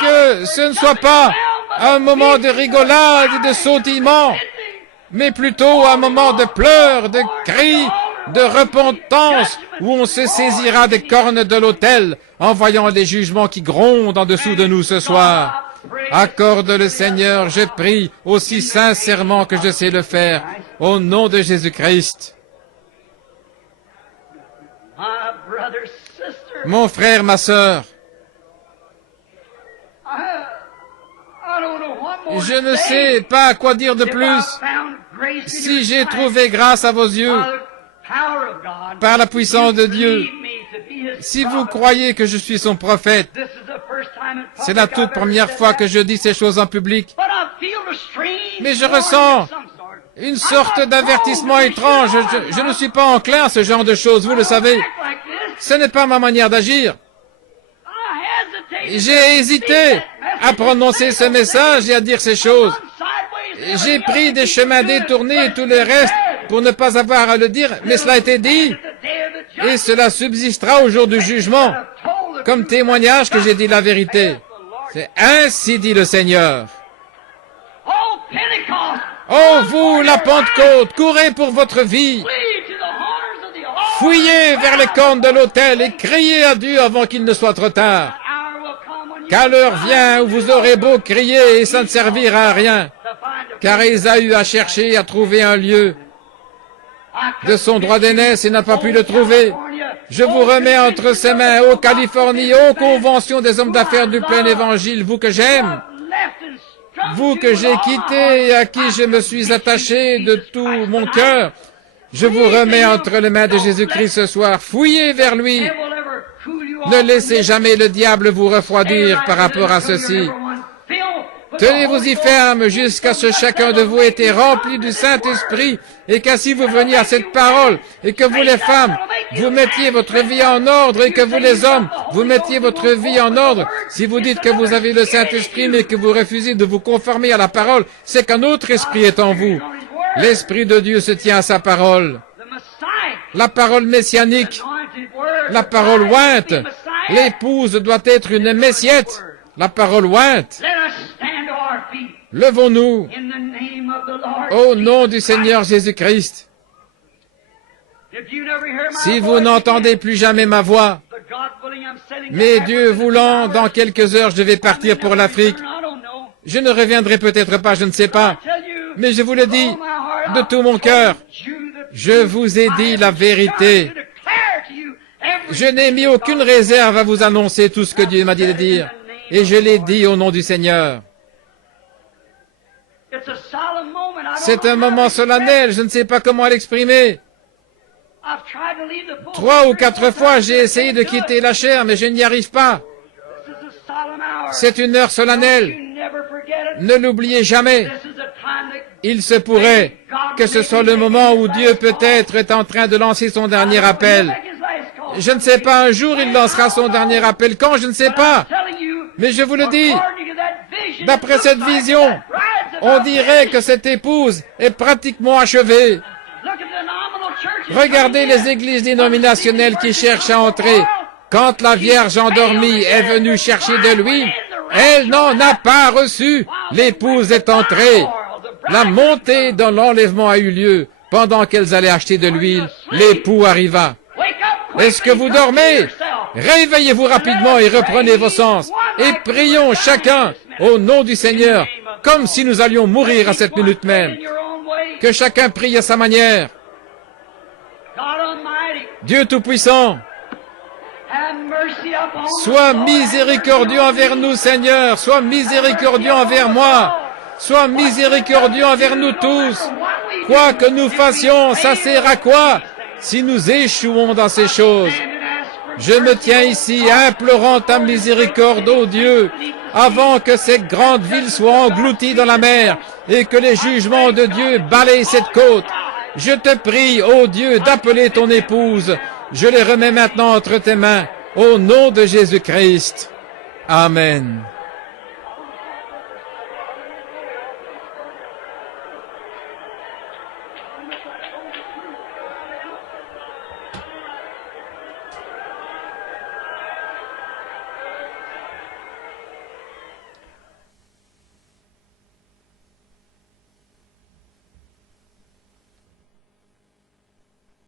Que ce ne soit pas un moment de rigolade et de sautillement, mais plutôt un moment de pleurs, de cris, de repentance, où on se saisira des cornes de l'autel en voyant les jugements qui grondent en dessous de nous ce soir. Accorde le Seigneur, je prie, aussi sincèrement que je sais le faire, au nom de Jésus-Christ. Mon frère, ma sœur, je ne sais pas à quoi dire de plus. Si j'ai trouvé grâce à vos yeux, par la puissance de Dieu, si vous croyez que je suis son prophète, c'est la toute première fois que je dis ces choses en public. Mais je ressens une sorte d'avertissement étrange. Je ne suis pas enclin à ce genre de choses, vous le savez. Ce n'est pas ma manière d'agir. J'ai hésité à prononcer ce message et à dire ces choses. J'ai pris des chemins détournés et tout le reste pour ne pas avoir à le dire, mais cela a été dit. Et cela subsistera au jour du jugement, comme témoignage que j'ai dit la vérité. C'est ainsi dit le Seigneur. Oh, vous, la Pentecôte, courez pour votre vie. Fouillez vers les cornes de l'autel et criez à Dieu avant qu'il ne soit trop tard. Car l'heure vient où vous aurez beau crier et ça ne servira à rien. Car Ésaü a cherché à trouver un lieu de son droit d'aînesse et n'a pas pu le trouver. Je vous remets entre ses mains, ô Californie, ô Convention des hommes d'affaires du plein évangile, vous que j'aime, vous que j'ai quitté et à qui je me suis attaché de tout mon cœur. Je vous remets entre les mains de Jésus-Christ ce soir. Fouillez vers lui. Ne laissez jamais le diable vous refroidir par rapport à ceci. Tenez-vous-y ferme jusqu'à ce que chacun de vous ait été rempli du Saint-Esprit et qu'ainsi vous veniez à cette parole et que vous les femmes, vous mettiez votre vie en ordre et que vous les hommes, vous mettiez votre vie en ordre. Si vous dites que vous avez le Saint-Esprit mais que vous refusez de vous conformer à la parole, c'est qu'un autre esprit est en vous. L'Esprit de Dieu se tient à sa parole. La parole messianique, la parole ointe. L'épouse doit être une messiette. La parole ointe. Levons-nous au nom du Seigneur Jésus-Christ. Si vous n'entendez plus jamais ma voix, mais Dieu voulant, dans quelques heures, je vais partir pour l'Afrique. Je ne reviendrai peut-être pas, je ne sais pas. Mais je vous le dis de tout mon cœur. Je vous ai dit la vérité. Je n'ai mis aucune réserve à vous annoncer tout ce que Dieu m'a dit de dire. Et je l'ai dit au nom du Seigneur. C'est un moment solennel, je ne sais pas comment l'exprimer. 3 ou 4 fois, j'ai essayé de quitter la chair, mais je n'y arrive pas. C'est une heure solennelle. Ne l'oubliez jamais. Il se pourrait que ce soit le moment où Dieu peut-être est en train de lancer son dernier appel. Je ne sais pas, un jour il lancera son dernier appel. Quand, je ne sais pas. Mais je vous le dis, d'après cette vision, on dirait que cette épouse est pratiquement achevée. Regardez les églises dénominationnelles qui cherchent à entrer. Quand la Vierge endormie est venue chercher de l'huile, elle n'en a pas reçu. L'épouse est entrée. La montée dans l'enlèvement a eu lieu. Pendant qu'elles allaient acheter de l'huile, l'époux arriva. Est-ce que vous dormez? Réveillez-vous rapidement et reprenez vos sens. Et prions chacun au nom du Seigneur, comme si nous allions mourir à cette minute même. Que chacun prie à sa manière. Dieu Tout-Puissant, sois miséricordieux envers nous, Seigneur. Sois miséricordieux envers moi. Sois miséricordieux envers nous tous. Quoi que nous fassions, ça sert à quoi si nous échouons dans ces choses? Je me tiens ici, implorant ta miséricorde, ô Dieu, avant que cette grande ville soit engloutie dans la mer et que les jugements de Dieu balayent cette côte. Je te prie, ô Dieu, d'appeler ton épouse. Je les remets maintenant entre tes mains, au nom de Jésus-Christ. Amen.